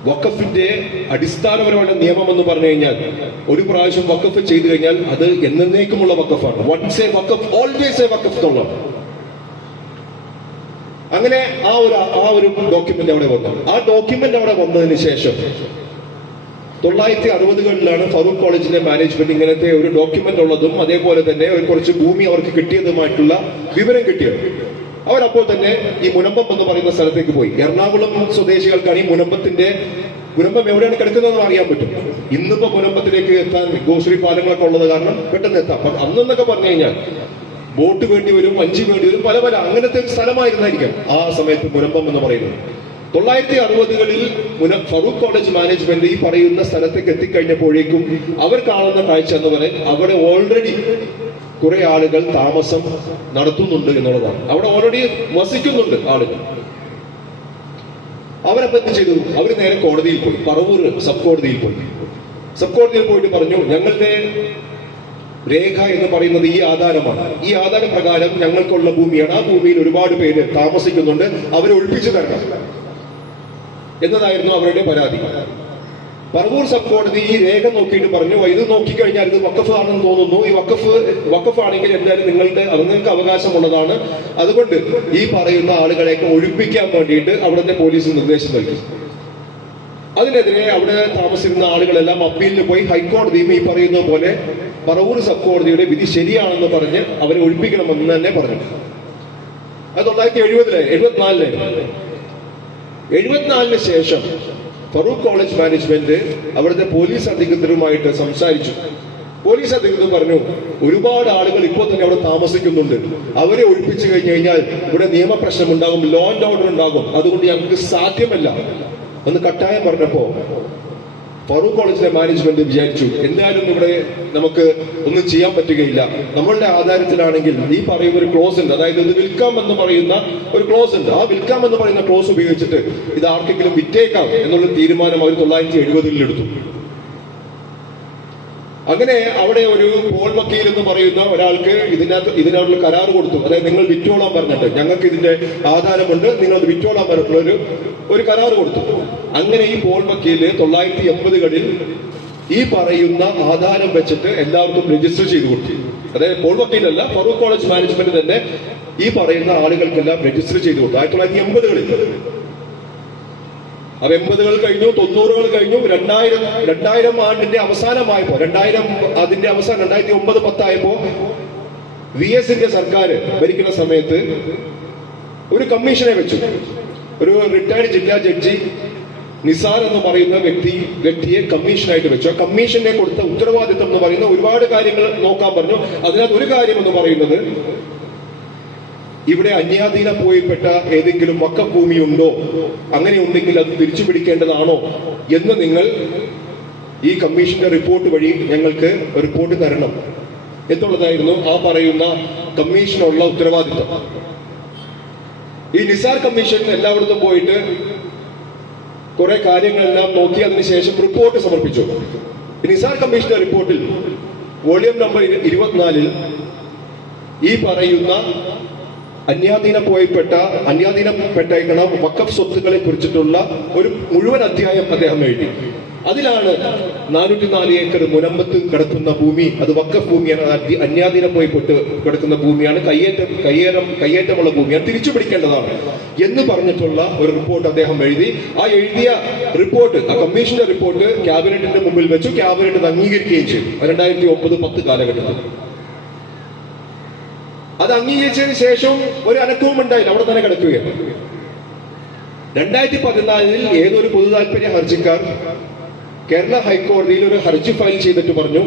വഖഫിന്റെ അടിസ്ഥാനപരമായ നിയമം എന്ന് പറഞ്ഞു കഴിഞ്ഞാൽ, ഒരു പ്രാവശ്യം വഖഫ് ചെയ്തു കഴിഞ്ഞാൽ അത് എന്നേക്കുമുള്ള വഖഫാണ്. Once a waqf always a waqf എന്നുള്ളതാണ്. അങ്ങനെ ആ ഒരു ഡോക്യുമെന്റ് അവിടെ വന്നു. ആ ഡോക്യുമെന്റ് അവിടെ വന്നതിന് ശേഷം 1960കളിലാണ് ഫറൂഖ് കോളേജിന്റെ മാനേജ്മെന്റ് ഇങ്ങനത്തെ ഒരു ഡോക്യുമെന്റ് ഉള്ളതും അതേപോലെ തന്നെ ഒരു കുറച്ച് ഭൂമി അവർക്ക് കിട്ടിയതുമായിട്ടുള്ള വിവരം കിട്ടിയത്. അവരപ്പോൾ തന്നെ ഈ മുനമ്പം എന്ന് പറയുന്ന സ്ഥലത്തേക്ക് പോയി. എറണാകുളം സ്വദേശികൾക്കാണ് ഈ മുനമ്പം എവിടെയാണ് കിടക്കുന്നതെന്ന് അറിയാൻ പറ്റും. ഇന്നിപ്പോ മുനമ്പത്തിലേക്ക് എത്താൻ ഗോശ്രീ പാലങ്ങളൊക്കെ ഉള്ളത് കാരണം പെട്ടെന്ന് എത്താം. അന്നെന്നൊക്കെ പറഞ്ഞു കഴിഞ്ഞാൽ ബോട്ട് വേണ്ടി വരും, വഞ്ചി വേണ്ടി വരും, പല അങ്ങനത്തെ സ്ഥലമായിരുന്നായിരിക്കാം ആ സമയത്ത് മുനമ്പം എന്ന് പറയുന്നത്. 1960കളിൽ ഫറൂഖ് കോളേജ് മാനേജ്മെന്റ് ഈ പറയുന്ന സ്ഥലത്തേക്ക് എത്തിക്കഴിഞ്ഞപ്പോഴേക്കും അവർ കാണുന്ന കാഴ്ച എന്ന് പറയാൻ, അവിടെ ഓൾറെഡി കുറെ ആളുകൾ താമസം നടത്തുന്നുണ്ട് എന്നുള്ളതാണ്. അവിടെ ഓൾറെഡി വസിക്കുന്നുണ്ട് ആളുകൾ. അവരപ്പോ എന്ത് ചെയ്തു? അവർ നേരെ കോടതിയിൽ പോയി, പറവൂർ സബ് കോടതിയിൽ പോയി. സബ് കോടതിയിൽ പോയിട്ട് പറഞ്ഞു, ഞങ്ങളുടെ രേഖ എന്ന് പറയുന്നത് ഈ ആധാരമാണ്, ഈ ആധാര പ്രകാരം ഞങ്ങൾക്കുള്ള ഭൂമിയാണ്, ആ ഭൂമിയിൽ ഒരുപാട് പേര് താമസിക്കുന്നുണ്ട്, അവരെ ഒഴിപ്പിച്ചു തരണം എന്നതായിരുന്നു അവരുടെ പരാതി. പറവൂർ സബ് കോടതി ഈ രേഖ നോക്കിയിട്ട് പറഞ്ഞു, ഇത് നോക്കിക്കഴിഞ്ഞാൽ ഇത് വഖഫ് ആണെന്ന് തോന്നുന്നു, ഈ വഖഫ് ആണെങ്കിൽ എന്തായാലും നിങ്ങൾക്ക് അവകാശമുള്ളതാണ്, അതുകൊണ്ട് ഈ പറയുന്ന ആളുകളെയൊക്കെ ഒഴിപ്പിക്കാൻ വേണ്ടിയിട്ട് അവിടുത്തെ പോലീസ് നിർദ്ദേശം നൽകി. അതിനെതിരെ അവിടെ താമസിക്കുന്ന ആളുകളെല്ലാം അപ്പീലിന് പോയി. ഹൈക്കോടതിയും ഈ പറയുന്ന പോലെ പറവൂർ സബ് കോടതിയുടെ വിധി ശരിയാണെന്ന് പറഞ്ഞ് അവരെ ഒഴിപ്പിക്കണമെന്ന് തന്നെ പറഞ്ഞു. അത് 1974 74 ശേഷം ഫറൂഖ് കോളേജ് മാനേജ്മെന്റ് അവിടുത്തെ പോലീസ് അധികൃതരുമായിട്ട് സംസാരിച്ചു. പോലീസ് അധികൃതർ പറഞ്ഞു, ഒരുപാട് ആളുകൾ ഇപ്പോൾ തന്നെ അവിടെ താമസിക്കുന്നുണ്ട്, അവരെ ഒഴിപ്പിച്ചു കഴിഞ്ഞാൽ ഇവിടെ നിയമപ്രശ്നം ഉണ്ടാകും, ലോ ആൻഡ് ഓർഡർ ഉണ്ടാകും, അതുകൊണ്ട് ഞങ്ങൾക്ക് സാധ്യമല്ല എന്ന് കട്ടായം പറഞ്ഞപ്പോ ഫറൂഖ് കോളേജിലെ മാനേജ്മെന്റ് വിചാരിച്ചു, എന്തായാലും ഇവിടെ നമുക്ക് ഒന്നും ചെയ്യാൻ പറ്റുകയില്ല. നമ്മളുടെ ആധാരത്തിലാണെങ്കിൽ ഈ പറയുന്ന ഒരു ക്ലോസ് ഉണ്ട്, അതായത് ഇത് വിൽക്കാം എന്ന് പറയുന്ന ഒരു ക്ലോസ് ഉണ്ട്. ആ വിൽക്കാം എന്ന് പറയുന്ന ക്ലോസ് ഉപയോഗിച്ചിട്ട് ഇത് ആർക്കെങ്കിലും വിറ്റേക്കാം എന്നുള്ള തീരുമാനം അവർ 1970 എടുത്തു. അങ്ങനെ അവിടെ ഒരു പോൾ വക്കീൽ എന്ന് പറയുന്ന ഒരാൾക്ക് ഇതിനകത്തുള്ള കരാർ കൊടുത്തു. അതായത് നിങ്ങൾ വിറ്റോളാൻ പറഞ്ഞിട്ട്, ഞങ്ങൾക്ക് ഇതിന്റെ ആധാരമുണ്ട്, നിങ്ങൾ അത് വിറ്റോളാൻ പറഞ്ഞിട്ടുള്ള ഒരു കരാർ കൊടുത്തു. അങ്ങനെ ഈ പോൾ വക്കീല് 1980കളിൽ ഈ പറയുന്ന ആധാരം വെച്ചിട്ട് എല്ലാവർക്കും രജിസ്റ്റർ ചെയ്തു കൊടുത്തു. അതായത് പോൾ വക്കീലല്ല, ഫറൂഖ് കോളേജ് മാനേജ്മെന്റ് തന്നെ ഈ പറയുന്ന ആളുകൾക്കെല്ലാം രജിസ്റ്റർ ചെയ്തു കൊടുത്തു 1980കളിൽ. അപ്പൊ 80കൾ കഴിഞ്ഞു, 90കൾ കഴിഞ്ഞു, 2000 ആണ്ടിന്റെ അവസാനമായപ്പോ, 2009-10 ആയപ്പോ VSന്റെ സർക്കാർ ഭരിക്കുന്ന സമയത്ത് ഒരു കമ്മീഷനെ വെച്ചു. ഒരു റിട്ടയർഡ് ജില്ലാ ജഡ്ജി നിസാർ എന്ന് പറയുന്ന വ്യക്തിയെ കമ്മീഷനായിട്ട് വെച്ചു. ആ കമ്മീഷനെ കൊടുത്ത ഉത്തരവാദിത്തം എന്ന് പറയുന്ന ഒരുപാട് കാര്യങ്ങൾ നോക്കാൻ പറഞ്ഞു. അതിനകത്ത് ഒരു കാര്യം എന്ന് പറയുന്നത്, ഇവിടെ അന്യാധീനപ്പോയിൽപ്പെട്ട ഏതെങ്കിലും വഖഫ് ഭൂമി ഉണ്ടോ, അങ്ങനെ ഉണ്ടെങ്കിൽ അത് തിരിച്ചു പിടിക്കേണ്ടതാണോ എന്ന് നിങ്ങൾ ഈ കമ്മീഷന്റെ റിപ്പോർട്ട് വഴി ഞങ്ങൾക്ക് റിപ്പോർട്ട് തരണം എന്നുള്ളതായിരുന്നു ആ പറയുന്ന കമ്മീഷനുള്ള ഉത്തരവാദിത്വം. ഈ നിസാർ കമ്മീഷൻ എല്ലായിടത്തും പോയിട്ട് കുറെ കാര്യങ്ങളെല്ലാം നോക്കി അതിനുശേഷം റിപ്പോർട്ട് സമർപ്പിച്ചു. നിസാർ കമ്മീഷന്റെ റിപ്പോർട്ടിൽ വോളിയം നമ്പർ 24 ഈ പറയുന്ന അന്യാധീനപ്പെട്ടേക്കണ വഖഫ് സ്വത്തുക്കളെ കുറിച്ചിട്ടുള്ള ഒരു മുഴുവൻ അധ്യായം അദ്ദേഹം എഴുതി. അതിലാണ് 404 ഏക്കർ മുനമ്പത്ത് കിടക്കുന്ന ഭൂമി അത് വഖഫ് ഭൂമിയാണ്, അന്യാധീനപ്പെട്ട് കിടക്കുന്ന ഭൂമിയാണ്, കയ്യേറ്റമുള്ള ഭൂമിയാണ്, തിരിച്ചു പിടിക്കേണ്ടതാണ് എന്ന് പറഞ്ഞിട്ടുള്ള ഒരു റിപ്പോർട്ട് അദ്ദേഹം എഴുതി. ആ എഴുതിയ റിപ്പോർട്ട്, ആ കമ്മീഷന്റെ റിപ്പോർട്ട് ക്യാബിനറ്റിന്റെ മുമ്പിൽ വെച്ചു. ക്യാബിനറ്റ് അംഗീകരിക്കുകയും ചെയ്തു 2009-10 കാലഘട്ടത്തിൽ. അത് അംഗീകരിച്ചതിന് ശേഷവും ഒരു അനക്കവും ഉണ്ടായില്ല, അവിടെ തന്നെ കിടക്കുകയാണ്. 2014 ഏതൊരു പൊതു താല്പര്യ ഹർജിക്കാർ കേരള ഹൈക്കോടതിയിൽ ഒരു ഹർജി ഫയൽ ചെയ്തിട്ട് പറഞ്ഞു,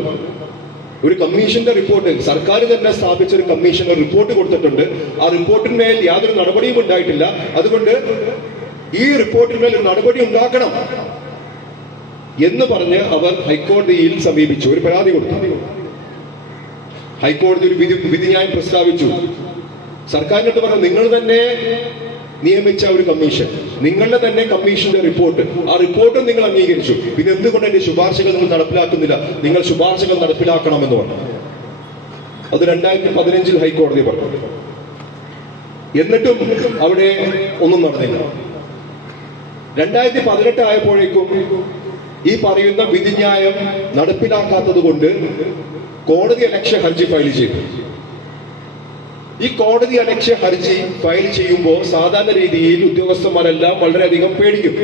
ഒരു കമ്മീഷന്റെ റിപ്പോർട്ട്, സർക്കാർ തന്നെ സ്ഥാപിച്ച ഒരു കമ്മീഷൻ ഒരു റിപ്പോർട്ട് കൊടുത്തിട്ടുണ്ട്, ആ റിപ്പോർട്ടിന്മേൽ യാതൊരു നടപടിയും ഉണ്ടായിട്ടില്ല, അതുകൊണ്ട് ഈ റിപ്പോർട്ടിന്മേൽ ഒരു നടപടി ഉണ്ടാക്കണം എന്ന് പറഞ്ഞ് അവർ ഹൈക്കോടതിയിൽ സമീപിച്ചു, ഒരു പരാതി കൊടുത്തു. ഹൈക്കോടതി ഒരു വിധിന്യായം പ്രസ്താവിച്ചു. സർക്കാരിനോട് പറഞ്ഞു, നിങ്ങൾ തന്നെ നിയമിച്ച ഒരു കമ്മീഷൻ, നിങ്ങളുടെ തന്നെ കമ്മീഷന്റെ റിപ്പോർട്ട്, ആ റിപ്പോർട്ടും നിങ്ങൾ അംഗീകരിച്ചു, പിന്നെ എന്തുകൊണ്ട് എന്റെ ശുപാർശകൾ നിങ്ങൾ നടപ്പിലാക്കുന്നില്ല, നിങ്ങൾ ശുപാർശകൾ നടപ്പിലാക്കണമെന്ന് പറഞ്ഞു. അത് 2015 ഹൈക്കോടതി പറഞ്ഞു. എന്നിട്ടും അവിടെ ഒന്നും നടന്നില്ല. 2018 ആയപ്പോഴേക്കും ഈ പറയുന്ന വിധിന്യായം നടപ്പിലാക്കാത്തത് കൊണ്ട് കോടതി അലക്ഷ്യ ഹർജി ഫയൽ ചെയ്തു. ഈ കോടതി അലക്ഷ്യ ഹർജി ഫയൽ ചെയ്യുമ്പോൾ സാധാരണ രീതിയിൽ ഉദ്യോഗസ്ഥന്മാരെല്ലാം വളരെയധികം പേടിക്കും.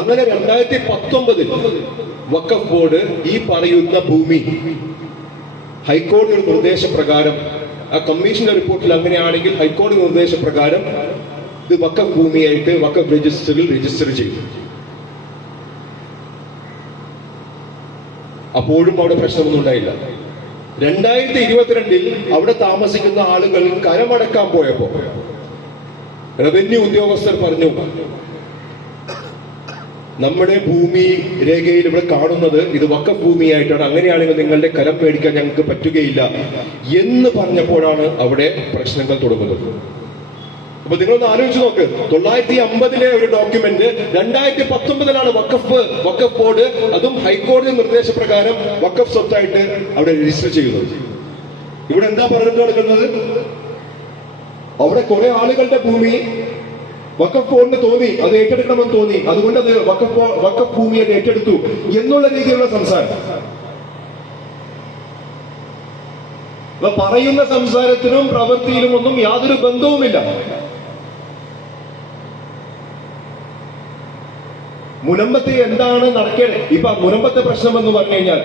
അങ്ങനെ 2019 വഖഫ് ബോർഡ് ഈ പറയുന്ന ഭൂമി ഹൈക്കോടതിയുടെ നിർദ്ദേശപ്രകാരം, ആ കമ്മീഷന്റെ റിപ്പോർട്ടിൽ അങ്ങനെയാണെങ്കിൽ ഹൈക്കോടതി നിർദ്ദേശപ്രകാരം ഇത് വഖഫ് ഭൂമിയായിട്ട് വഖഫ് രജിസ്റ്ററിൽ രജിസ്റ്റർ ചെയ്തു. അപ്പോഴും അവിടെ പ്രശ്നമൊന്നും ഉണ്ടായില്ല. 2022 അവിടെ താമസിക്കുന്ന ആളുകൾ കരമടക്കാൻ പോയപ്പോ റവന്യൂ ഉദ്യോഗസ്ഥർ പറഞ്ഞു, നമ്മുടെ ഭൂമി രേഖയിൽ ഇവിടെ കാണുന്നത് ഇത് വഖഫ് ഭൂമിയായിട്ടാണ്, അങ്ങനെയാണെങ്കിൽ നിങ്ങളുടെ കരം മേടിക്കാൻ ഞങ്ങൾക്ക് പറ്റുകയില്ല എന്ന് പറഞ്ഞപ്പോഴാണ് അവിടെ പ്രശ്നങ്ങൾ തുടങ്ങുന്നത്. അപ്പൊ നിങ്ങളൊന്ന് ആലോചിച്ച് നോക്ക്, 950 ഒരു ഡോക്യുമെന്റ് 2019 വഖഫ് ബോർഡ്, അതും ഹൈക്കോടതി നിർദ്ദേശപ്രകാരം വഖഫ് സ്വത്തായിട്ട് അവിടെ രജിസ്റ്റർ ചെയ്യുന്നത്. ഇവിടെ എന്താ പറഞ്ഞിട്ട് നടക്കുന്നത്? അവിടെ കുറെ ആളുകളുടെ ഭൂമി വഖഫ് ബോർഡിന് തോന്നി അത് ഏറ്റെടുക്കണമെന്ന് തോന്നി, അതുകൊണ്ട് അത് വഖഫ് ഭൂമിയായിട്ട് ഏറ്റെടുത്തു എന്നുള്ള രീതിയിലുള്ള സംസാരം. അപ്പൊ പറയുന്ന സംസാരത്തിനും പ്രവൃത്തിയിലും ഒന്നും യാതൊരു ബന്ധവുമില്ല. മുനമ്പത്തെ എന്താണ് നടക്കേണ്ടത്? ഇപ്പൊ മുനമ്പത്തെ പ്രശ്നം എന്ന് പറഞ്ഞു കഴിഞ്ഞാൽ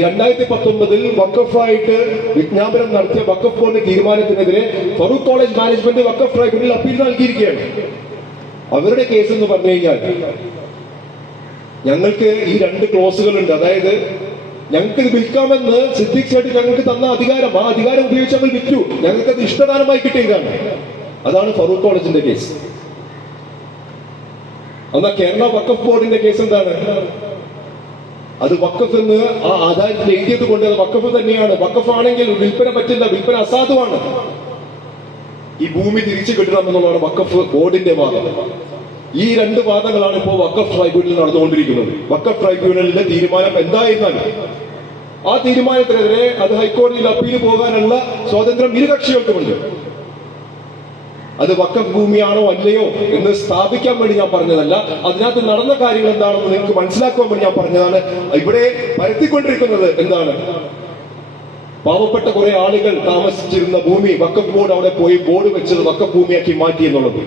2019 വഖഫായിട്ട് വിജ്ഞാപനം നടത്തിയ വഖഫ് ബോർഡ് തീരുമാനത്തിനെതിരെ ഫറൂഖ് കോളേജ് മാനേജ്മെന്റ് വഖഫ് ട്രൈബ്യൂണലിൽ അപ്പീൽ നൽകിയിരിക്കുകയാണ്. അവരുടെ കേസ് എന്ന് പറഞ്ഞു കഴിഞ്ഞാൽ, ഞങ്ങൾക്ക് ഈ 2 ക്ലോസുകളുണ്ട്, അതായത് ഞങ്ങൾക്ക് ഇത് വിൽക്കാമെന്ന് സിദ്ദീഖ് സേഠ് ഞങ്ങൾക്ക് തന്ന അധികാരം, ആ അധികാരം ഉപയോഗിച്ച് ഞങ്ങൾ വിറ്റു, ഞങ്ങൾക്ക് അത് ഇഷ്ടദാനമായി കിട്ടിയതാണ്. അതാണ് ഫറൂഖ് കോളേജിന്റെ കേസ്. എന്നാൽ കേരള വഖഫ് ബോർഡിന്റെ കേസ് എന്താണ്? അത് വഖഫ് എന്ന് ആ ആധാരത്തിൽ എഴുതിയത് കൊണ്ട് അത് വഖഫ് തന്നെയാണ്. വഖഫ് ആണെങ്കിൽ വിൽപ്പന പറ്റില്ല, വിൽപ്പന അസാധുവാണ്. ഈ ഭൂമി തിരിച്ചു കിട്ടണമെന്നുള്ളതാണ് വഖഫ് ബോർഡിന്റെ വാദം. ഈ 2 വാദങ്ങളാണ് ഇപ്പോൾ വഖഫ് ട്രൈബ്യൂണലിൽ നടന്നുകൊണ്ടിരിക്കുന്നത്. വഖഫ് ട്രൈബ്യൂണലിന്റെ തീരുമാനം എന്തായിരുന്നാലും ആ തീരുമാനത്തിനെതിരെ അത് ഹൈക്കോടതിയിൽ അപ്പീൽ പോകാനുള്ള സ്വാതന്ത്ര്യം ഇരു കക്ഷികൾക്കുമുണ്ട്. അത് വഖഫ് ഭൂമിയാണോ അല്ലയോ എന്ന് സ്ഥാപിക്കാൻ വേണ്ടി ഞാൻ പറഞ്ഞതല്ല, അതിനകത്ത് നടന്ന കാര്യങ്ങൾ എന്താണെന്ന് നിങ്ങൾക്ക് മനസ്സിലാക്കാൻ വേണ്ടി ഞാൻ പറഞ്ഞതാണ്. ഇവിടെ പരത്തിക്കൊണ്ടിരിക്കുന്നത് എന്താണ്? പാവപ്പെട്ട കുറെ ആളുകൾ താമസിച്ചിരുന്ന ഭൂമി വഖഫ് ബോർഡ് അവിടെ പോയി ബോർഡ് വെച്ചത് വഖഫ് ഭൂമിയാക്കി മാറ്റി എന്നുള്ളത്.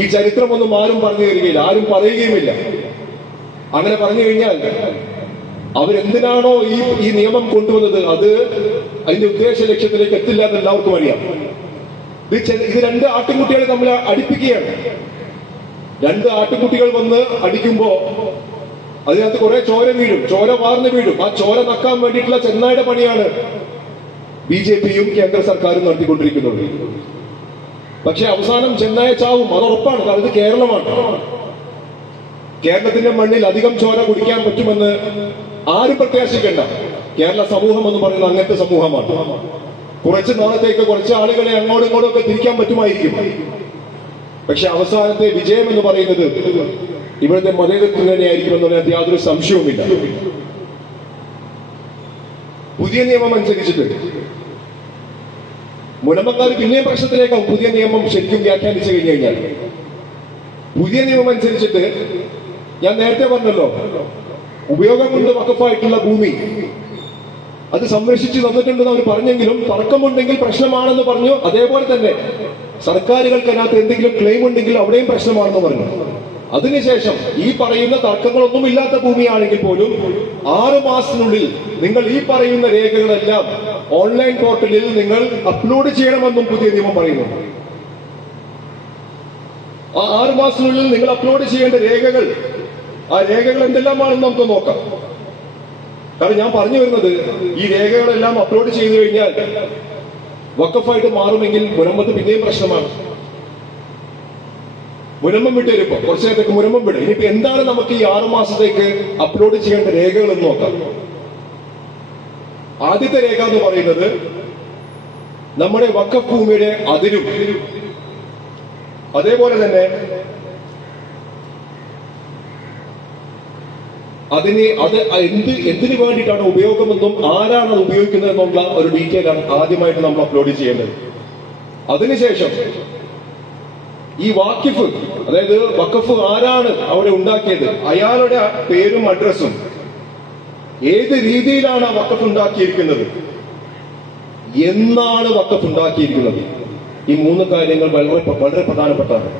ഈ ചരിത്രമൊന്നും ആരും പറഞ്ഞു തരികയില്ല, ആരും പറയുകയുമില്ല. അങ്ങനെ പറഞ്ഞു കഴിഞ്ഞാൽ അവരെന്തിനാണോ ഈ നിയമം കൊണ്ടുവന്നത് അത് അതിന്റെ ഉദ്ദേശ ലക്ഷ്യത്തിലേക്ക് എത്തില്ല എന്ന് എല്ലാവർക്കും അറിയാം. ഇത് 2 ആട്ടിൻകുട്ടികളെ തമ്മിൽ അടുപ്പിക്കുകയാണ്. 2 ആട്ടിൻകുട്ടികൾ വന്ന് അടിക്കുമ്പോ അതിനകത്ത് കുറെ ചോര വീഴും, ചോര വാർന്നു വീഴും. ആ ചോര നക്കാൻ വേണ്ടിയിട്ടുള്ള ചെന്നായുടെ പണിയാണ് BJPയും കേന്ദ്ര സർക്കാരും നടത്തിക്കൊണ്ടിരിക്കുന്നത്. പക്ഷെ അവസാനം ചെന്നായ ചാവും, അത് ഉറപ്പാണ്. കാരണം ഇത് കേരളമാണ്. കേരളത്തിന്റെ മണ്ണിൽ അധികം ചോര കുടിക്കാൻ പറ്റുമെന്ന് ആരും പ്രത്യാശിക്കണ്ട. കേരള സമൂഹം എന്ന് പറയുന്നത് അങ്ങനത്തെ സമൂഹമാണ്. കുറച്ച് നാളത്തേക്ക് കുറച്ച് ആളുകളെ അങ്ങോട്ടും ഇങ്ങോട്ടും ഒക്കെ തിരിക്കാൻ പറ്റുമായിരിക്കും. പക്ഷെ അവസാനത്തെ വിജയം എന്ന് പറയുന്നത് ഇവിടുത്തെ മതേതരത്വം തന്നെയായിരിക്കും എന്നുള്ളത് യാതൊരു സംശയവുമില്ല. പുതിയ നിയമം അനുസരിച്ചിട്ട് മുനമ്പക്കാർ പിന്നെയും പ്രശ്നത്തിലേക്കാവും. പുതിയ നിയമം ശരിക്കും വ്യാഖ്യാനിച്ചു കഴിഞ്ഞു കഴിഞ്ഞാൽ പുതിയ നിയമം അനുസരിച്ചിട്ട് ഞാൻ നേരത്തെ പറഞ്ഞല്ലോ, ഉപയോഗം കൊണ്ട് വഖഫായിട്ടുള്ള ഭൂമി അത് സംരക്ഷിച്ച് തന്നിട്ടുണ്ടെന്ന് അവർ പറഞ്ഞെങ്കിലും തർക്കമുണ്ടെങ്കിൽ പ്രശ്നമാണെന്ന് പറഞ്ഞു. അതേപോലെ തന്നെ സർക്കാരുകൾക്ക് അതിനകത്ത് എന്തെങ്കിലും ക്ലെയിം ഉണ്ടെങ്കിൽ അവിടെയും പ്രശ്നമാണെന്ന് പറഞ്ഞു. അതിനുശേഷം ഈ പറയുന്ന തർക്കങ്ങളൊന്നും ഇല്ലാത്ത ഭൂമിയാണെങ്കിൽ പോലും 6 മാസത്തിനുള്ളിൽ നിങ്ങൾ ഈ പറയുന്ന രേഖകളെല്ലാം ഓൺലൈൻ പോർട്ടലിൽ നിങ്ങൾ അപ്ലോഡ് ചെയ്യണമെന്നും പുതിയ നിയമം പറയുന്നു. ആ 6 മാസത്തിനുള്ളിൽ നിങ്ങൾ അപ്ലോഡ് ചെയ്യേണ്ട രേഖകൾ, ആ രേഖകൾ എന്തെല്ലാമാണെന്ന് നമുക്ക് നോക്കാം. കാരണം ഞാൻ പറഞ്ഞു വരുന്നത്, ഈ രേഖകളെല്ലാം അപ്ലോഡ് ചെയ്തു കഴിഞ്ഞാൽ വഖഫായിട്ട് മാറുമെങ്കിൽ മുനമ്പത്ത് പിന്നെയും പ്രശ്നമാണ്. മുനമ്പം വിട്ട് വരുമ്പോ കുറച്ചു നേരത്തേക്ക് മുനമ്പം വിടും. ഇനിയിപ്പോ എന്താണ് നമുക്ക് ഈ 6 മാസത്തേക്ക് അപ്ലോഡ് ചെയ്യേണ്ട രേഖകൾ എന്ന് നോക്കാം. ആദ്യത്തെ രേഖ എന്ന് പറയുന്നത് നമ്മുടെ വഖഫ് ഭൂമിയുടെ അതിരും, അതേപോലെ തന്നെ എന്തിനു വേണ്ടിയിട്ടാണ് ഉപയോഗമെന്നും ആരാണ് അത് ഉപയോഗിക്കുന്നത് എന്നുള്ള ഒരു ഡീറ്റെയിൽ ആണ് ആദ്യമായിട്ട് നമ്മൾ അപ്ലോഡ് ചെയ്യേണ്ടത്. അതിനുശേഷം ഈ വാക്കിഫ്, അതായത് വഖഫ് ആരാണ് അവിടെ ഉണ്ടാക്കിയത്, അയാളുടെ പേരും അഡ്രസ്സും, ഏത് രീതിയിലാണ് ആ വഖഫ് ഉണ്ടാക്കിയിരിക്കുന്നത്, എന്നാണ് വഖഫ് ഉണ്ടാക്കിയിരിക്കുന്നത്. ഈ 3 കാര്യങ്ങൾ വളരെ പ്രധാനപ്പെട്ടതാണ്.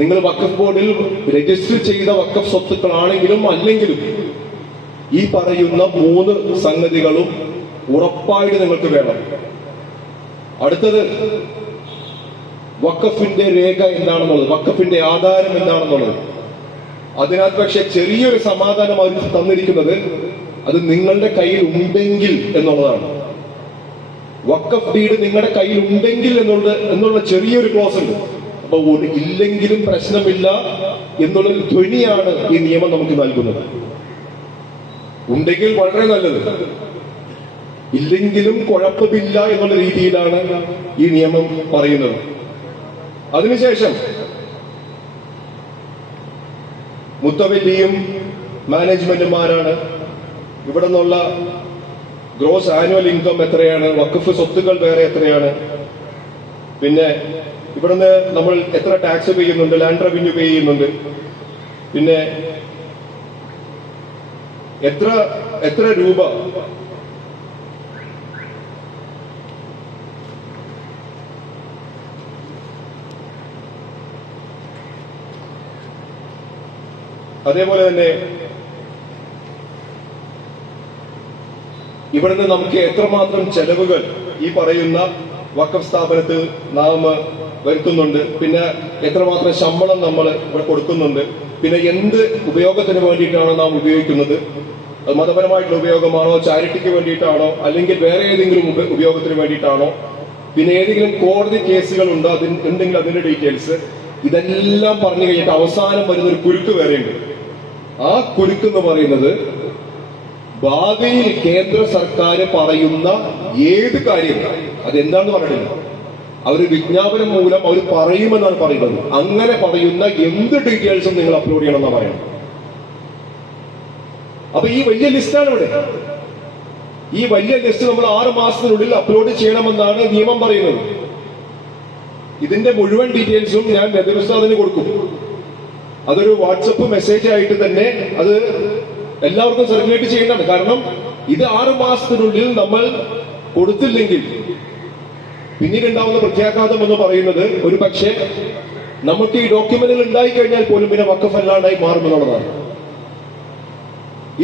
നിങ്ങൾ വഖഫ് ബോർഡിൽ രജിസ്റ്റർ ചെയ്ത വഖഫ് സ്വത്തുക്കളാണെങ്കിലും അല്ലെങ്കിലും ഈ പറയുന്ന 3 സംഗതികളും ഉറപ്പായിട്ട് നിങ്ങൾക്ക് വേണം. അടുത്തത് വഖഫിന്റെ രേഖ എന്താണെന്നുള്ളത്, വഖഫിന്റെ ആധാരം എന്താണെന്നുള്ളത്. അതിനകത്ത് പക്ഷെ ചെറിയൊരു സമാധാനം അവർ തന്നിരിക്കുന്നത്, അത് നിങ്ങളുടെ കയ്യിൽ ഉണ്ടെങ്കിൽ എന്നുള്ളതാണ്. വഖഫ് ഡീഡ് നിങ്ങളുടെ കയ്യിൽ ഉണ്ടെങ്കിൽ എന്നുള്ള ചെറിയൊരു ക്ലോസ് ഉണ്ട്. അപ്പൊ ഇല്ലെങ്കിലും പ്രശ്നമില്ല എന്നുള്ളൊരു ധ്വനിയാണ് ഈ നിയമം നമുക്ക് നൽകുന്നത്. ഉണ്ടെങ്കിൽ വളരെ നല്ലത്, ഇല്ലെങ്കിലും കുഴപ്പമില്ല എന്നുള്ള രീതിയിലാണ് ഈ നിയമം പറയുന്നത്. അതിനുശേഷം മുത്തവല്ലിയും മാനേജ്മെന്റുമാരാണ്. ഇവിടെ നിന്നുള്ള ഗ്രോസ് ആനുവൽ ഇൻകം എത്രയാണ്, വഖഫ് സ്വത്തുക്കൾ വേറെ എത്രയാണ്, പിന്നെ ഇവിടുന്ന് നമ്മൾ എത്ര ടാക്സ് പേ ചെയ്യുന്നുണ്ട്, ലാൻഡ് റവന്യൂ പേ ചെയ്യുന്നുണ്ട്, പിന്നെ എത്ര രൂപ അതേപോലെ തന്നെ ഇവിടുന്ന് നമുക്ക് എത്രമാത്രം ചെലവുകൾ ഈ പറയുന്ന വഖഫ് സ്ഥാപനത്തിൽ നാം വരുത്തുന്നുണ്ട്, പിന്നെ എത്രമാത്രം ശമ്പളം നമ്മൾ ഇവിടെ കൊടുക്കുന്നുണ്ട്, പിന്നെ എന്ത് ഉപയോഗത്തിന് വേണ്ടിയിട്ടാണ് നാം ഉപയോഗിക്കുന്നത്, അത് മതപരമായിട്ടുള്ള ഉപയോഗമാണോ, ചാരിറ്റിക്ക് വേണ്ടിയിട്ടാണോ, അല്ലെങ്കിൽ വേറെ ഏതെങ്കിലും ഉപയോഗത്തിന് വേണ്ടിയിട്ടാണോ, പിന്നെ ഏതെങ്കിലും കോടതി കേസുകൾ ഉണ്ടോ, ഉണ്ടെങ്കിൽ അതിന്റെ ഡീറ്റെയിൽസ്, ഇതെല്ലാം പറഞ്ഞു കഴിഞ്ഞിട്ട് അവസാനം വരുന്ന ഒരു കുരുക്ക് വേറെയുണ്ട്. ആ കുരുക്ക് എന്ന് പറയുന്നത് ഭാവിയിൽ കേന്ദ്ര സർക്കാർ പറയുന്ന ഏത് കാര്യം, അതെന്താണെന്ന് പറഞ്ഞിട്ടില്ല, അവർ വിജ്ഞാപനം മൂലം അവർ പറയുമെന്നാണ് പറയുന്നത്. അങ്ങനെ പറയുന്ന എന്ത് ഡീറ്റെയിൽസും നിങ്ങൾ അപ്ലോഡ് ചെയ്യണമെന്നാണ് പറയുന്നത്. അപ്പൊ ഈ വലിയ ലിസ്റ്റാണ് ഇവിടെ. ഈ വലിയ ലിസ്റ്റ് നമ്മൾ 6 മാസത്തിനുള്ളിൽ അപ്ലോഡ് ചെയ്യണമെന്നാണ് നിയമം പറയുന്നത്. ഇതിന്റെ മുഴുവൻ ഡീറ്റെയിൽസും ഞാൻ നദീർ ഉസ്താദിന് കൊടുക്കും. അതൊരു വാട്സപ്പ് മെസ്സേജ് ആയിട്ട് തന്നെ അത് എല്ലാവർക്കും സർക്കുലേറ്റ് ചെയ്യുന്നതാണ്. കാരണം ഇത് 6 മാസത്തിനുള്ളിൽ നമ്മൾ കൊടുത്തില്ലെങ്കിൽ പിന്നീട് ഉണ്ടാവുന്ന പ്രത്യാഘാതം എന്ന് പറയുന്നത് ഒരു പക്ഷേ നമുക്ക് ഈ ഡോക്യുമെന്റുകൾ ഉണ്ടായി കഴിഞ്ഞാൽ പോലും പിന്നെ വഖഫ് അല്ലാണ്ടായി മാറുമെന്നുള്ളതാണ്.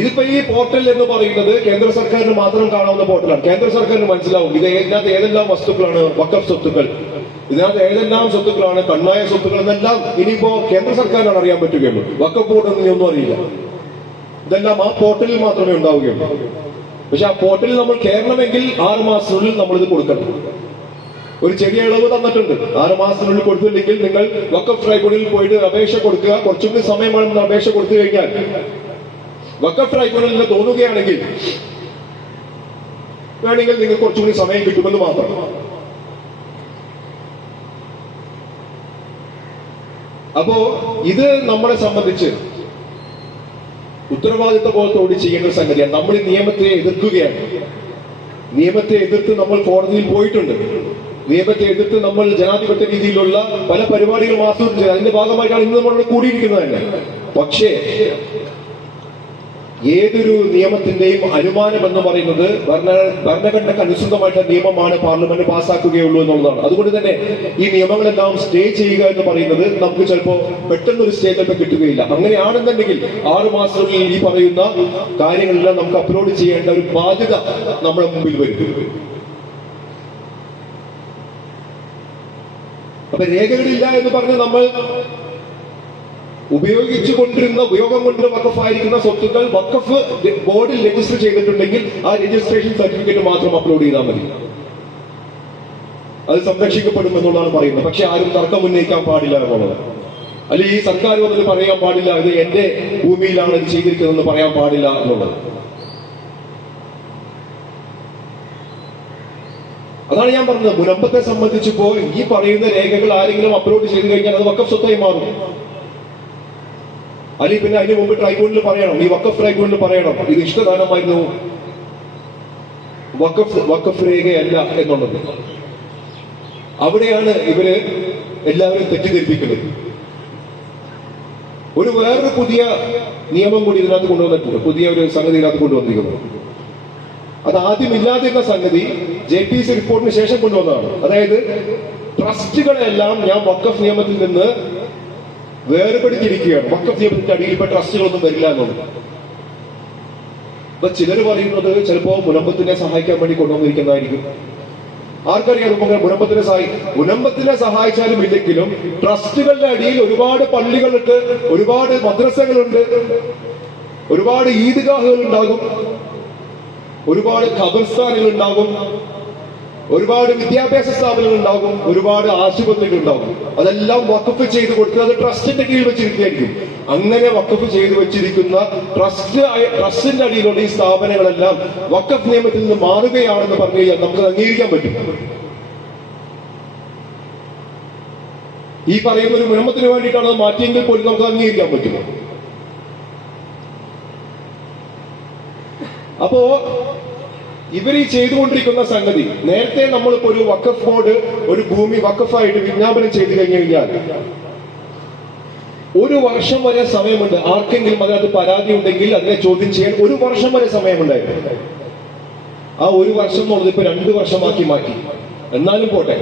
ഇതിപ്പോ ഈ പോർട്ടൽ എന്ന് പറയുന്നത് കേന്ദ്ര സർക്കാരിന് മാത്രം കാണാവുന്ന പോർട്ടലാണ്. കേന്ദ്ര സർക്കാരിന് മനസ്സിലാവും ഇതിനകത്ത് ഏതെല്ലാം വസ്തുക്കളാണ് വഖഫ് സ്വത്തുക്കൾ, ഇതിനകത്ത് ഏതെല്ലാം സ്വത്തുക്കളാണ് കണ്ണായ സ്വത്തുക്കൾ എന്നെല്ലാം ഇനിയിപ്പോ കേന്ദ്ര സർക്കാരിനാണ് അറിയാൻ പറ്റുകയുള്ളൂ. വഖഫ് ബോർഡ് ഒന്നും അറിയില്ല. ഇതെല്ലാം ആ പോർട്ടലിൽ മാത്രമേ ഉണ്ടാവുകയുള്ളൂ. പക്ഷെ ആ പോർട്ടലിൽ നമ്മൾ കയറണമെങ്കിൽ 6 മാസത്തിനുള്ളിൽ നമ്മളിത് കൊടുക്കണം. ഒരു ചെറിയ ഇളവ് തന്നിട്ടുണ്ട്. 6 മാസത്തിനുള്ളിൽ കൊടുത്തില്ലെങ്കിൽ നിങ്ങൾ വഖഫ് ട്രൈബ്യൂണലിൽ പോയിട്ട് അപേക്ഷ കൊടുക്കുക. കുറച്ചുകൂടി സമയം വേണമെന്ന് അപേക്ഷ കൊടുത്തു കഴിഞ്ഞാൽ വഖഫ് ട്രൈബ്യൂണലിന് തോന്നുകയാണെങ്കിൽ വേണമെങ്കിൽ നിങ്ങൾക്ക് കുറച്ചുകൂടി സമയം കിട്ടുമെന്ന് മാത്രം. അപ്പോ ഇത് നമ്മളെ സംബന്ധിച്ച് ഉത്തരവാദിത്ത ബോധത്തോടെ ചെയ്യേണ്ട ഒരു സംഗതിയാണ്. നമ്മൾ ഈ നിയമത്തെ എതിർക്കുകയാണ്. നിയമത്തെ എതിർത്ത് നമ്മൾ കോടതിയിൽ പോയിട്ടുണ്ട്. നിയമത്തെ എതിർത്ത് നമ്മൾ ജനാധിപത്യ രീതിയിലുള്ള പല പരിപാടികളും ആസൂത്രണം ചെയ്ത് അതിന്റെ ഭാഗമായിട്ടാണ് ഇന്ന് നമ്മൾ കൂടിയിരിക്കുന്നത് തന്നെ. പക്ഷേ ഏതൊരു നിയമത്തിന്റെയും അനുമാനം എന്ന് പറയുന്നത് ഭരണഘടനയ്ക്ക് അനുസൃതമായിട്ടുള്ള നിയമമാണ് പാർലമെന്റ് പാസ്സാക്കുകയുള്ളൂ എന്നുള്ളതാണ്. അതുകൊണ്ട് തന്നെ ഈ നിയമങ്ങളെല്ലാം സ്റ്റേ ചെയ്യുക എന്ന് പറയുന്നത് നമുക്ക് ചിലപ്പോൾ പെട്ടെന്നൊരു സ്റ്റേ ചിലപ്പോൾ കിട്ടുകയില്ല. അങ്ങനെയാണെന്നുണ്ടെങ്കിൽ 6 മാസത്തിനുള്ളിൽ ഈ പറയുന്ന കാര്യങ്ങളെല്ലാം നമുക്ക് അപ്ലോഡ് ചെയ്യേണ്ട ഒരു ബാധ്യത നമ്മുടെ മുമ്പിൽ വരും. അപ്പൊ രേഖകളില്ല എന്ന് പറഞ്ഞ് നമ്മൾ ഉപയോഗം കൊണ്ട് വഖഫായിരിക്കുന്ന സ്വത്തുക്കൾ വഖഫ് ബോർഡിൽ രജിസ്റ്റർ ചെയ്തിട്ടുണ്ടെങ്കിൽ ആ രജിസ്ട്രേഷൻ സർട്ടിഫിക്കറ്റ് മാത്രം അപ്ലോഡ് ചെയ്താൽ മതി. അത് സംരക്ഷിക്കപ്പെടും എന്നുള്ളതാണ് പറയുന്നത്. പക്ഷെ ആരും തർക്കം ഉന്നയിക്കാൻ പാടില്ല എന്നുള്ളത്. അല്ലെങ്കിൽ ഈ സർക്കാർ വന്നിട്ട് പറയാൻ പാടില്ല ഇത് എന്റെ ഭൂമിയിലാണ് ഇത് ചെയ്തിരിക്കുന്നതെന്ന് പറയാൻ പാടില്ല എന്നുള്ളത്. അതാണ് ഞാൻ പറഞ്ഞത്. മുനമ്പത്തെ സംബന്ധിച്ചിപ്പോ ഈ പറയുന്ന രേഖകൾ ആരെങ്കിലും അപ്ലോഡ് ചെയ്ത് കഴിഞ്ഞാൽ അത് വഖഫ് സ്വത്തായി മാറും. അല്ലെങ്കിൽ പിന്നെ അതിന് മുമ്പ് ട്രൈബ്യൂണലിൽ പറയണം, ഈ വഖഫ് ട്രൈബ്യൂണലിൽ പറയണം ഇത് ഇഷ്ടദാനമായിരുന്നു, വഖഫ് രേഖയല്ല എന്നുള്ളത്. അവിടെയാണ് ഇവര് എല്ലാവരും തെറ്റിദ്ധരിപ്പിക്കുന്നത്. വേറൊരു പുതിയ നിയമം കൂടി ഇതിനകത്ത് കൊണ്ടുവന്നിട്ടുണ്ട്. പുതിയ ഒരു സംഗതി ഇതിനകത്ത് കൊണ്ടുവന്നിരിക്കുന്നു. അത് ആദ്യം ഇല്ലാതിരുന്ന സംഗതി JPC റിപ്പോർട്ടിന് ശേഷം കൊണ്ടുവന്നതാണ്. അതായത് ട്രസ്റ്റുകളെല്ലാം ഞാൻ വഖഫ് നിയമത്തിൽ നിന്ന് വേർപെടുത്തിയിരിക്കുകയാണ്. വഖഫ് നിയമത്തിന്റെ അടിയിൽ ഇപ്പൊ ട്രസ്റ്റുകളൊന്നും വരില്ല എന്നുള്ളത്. അപ്പൊ ചിലർ പറയുന്നത് ചിലപ്പോ മുനമ്പത്തിനെ സഹായിക്കാൻ വേണ്ടി കൊണ്ടുവന്നിരിക്കുന്നതായിരിക്കും. ആർക്കറിയാം മുനമ്പത്തിനെ സഹായിച്ചാലും ഇല്ലെങ്കിലും ട്രസ്റ്റുകളുടെ അടിയിൽ ഒരുപാട് പള്ളികളുണ്ട്, ഒരുപാട് മദ്രസകളുണ്ട്, ഒരുപാട് ഈദ്ഗാഹുകൾ ഉണ്ടാകും, ഒരുപാട് ഖബർസ്ഥാനുകൾ ഉണ്ടാകും, ഒരുപാട് വിദ്യാഭ്യാസ സ്ഥാപനങ്ങൾ ഉണ്ടാകും, ഒരുപാട് ആശുപത്രികൾ ഉണ്ടാകും. അതെല്ലാം വഖഫ് ചെയ്ത് കൊടുക്കുക, അത് ട്രസ്റ്റിന്റെ കീഴിൽ വെച്ചിരിക്കുകയായിരിക്കും. അങ്ങനെ വഖഫ് ചെയ്ത് വെച്ചിരിക്കുന്ന ട്രസ്റ്റിന്റെ അടിയിലുള്ള ഈ സ്ഥാപനങ്ങളെല്ലാം വഖഫ് നിയമത്തിൽ നിന്ന് മാറുകയാണെന്ന് പറഞ്ഞു കഴിഞ്ഞാൽ നമുക്ക് അംഗീകരിക്കാൻ പറ്റും. ഈ പറയുന്ന ഒരു മുനമ്പത്തിന് വേണ്ടിയിട്ടാണ് അത് മാറ്റിയെങ്കിൽ പോലും നമുക്ക് അംഗീകരിക്കാൻ പറ്റും. അപ്പോ ഇവർ ഈ ചെയ്തുകൊണ്ടിരിക്കുന്ന സംഗതി, നേരത്തെ നമ്മളിപ്പോ ഒരു വഖഫ് ബോർഡ് ഒരു ഭൂമി വഖഫായിട്ട് വിജ്ഞാപനം ചെയ്തു കഴിഞ്ഞു കഴിഞ്ഞാൽ 1 വർഷം വരെ സമയമുണ്ട്. ആർക്കെങ്കിലും അതിനകത്ത് പരാതി ഉണ്ടെങ്കിൽ അതിനെ ചോദ്യം ചെയ്യാൻ 1 വർഷം വരെ സമയമുണ്ടായിരുന്നു. ആ 1 വർഷം എന്നുള്ളത് ഇപ്പൊ 2 വർഷമാക്കി മാറ്റി. എന്നാലും പോട്ടെ,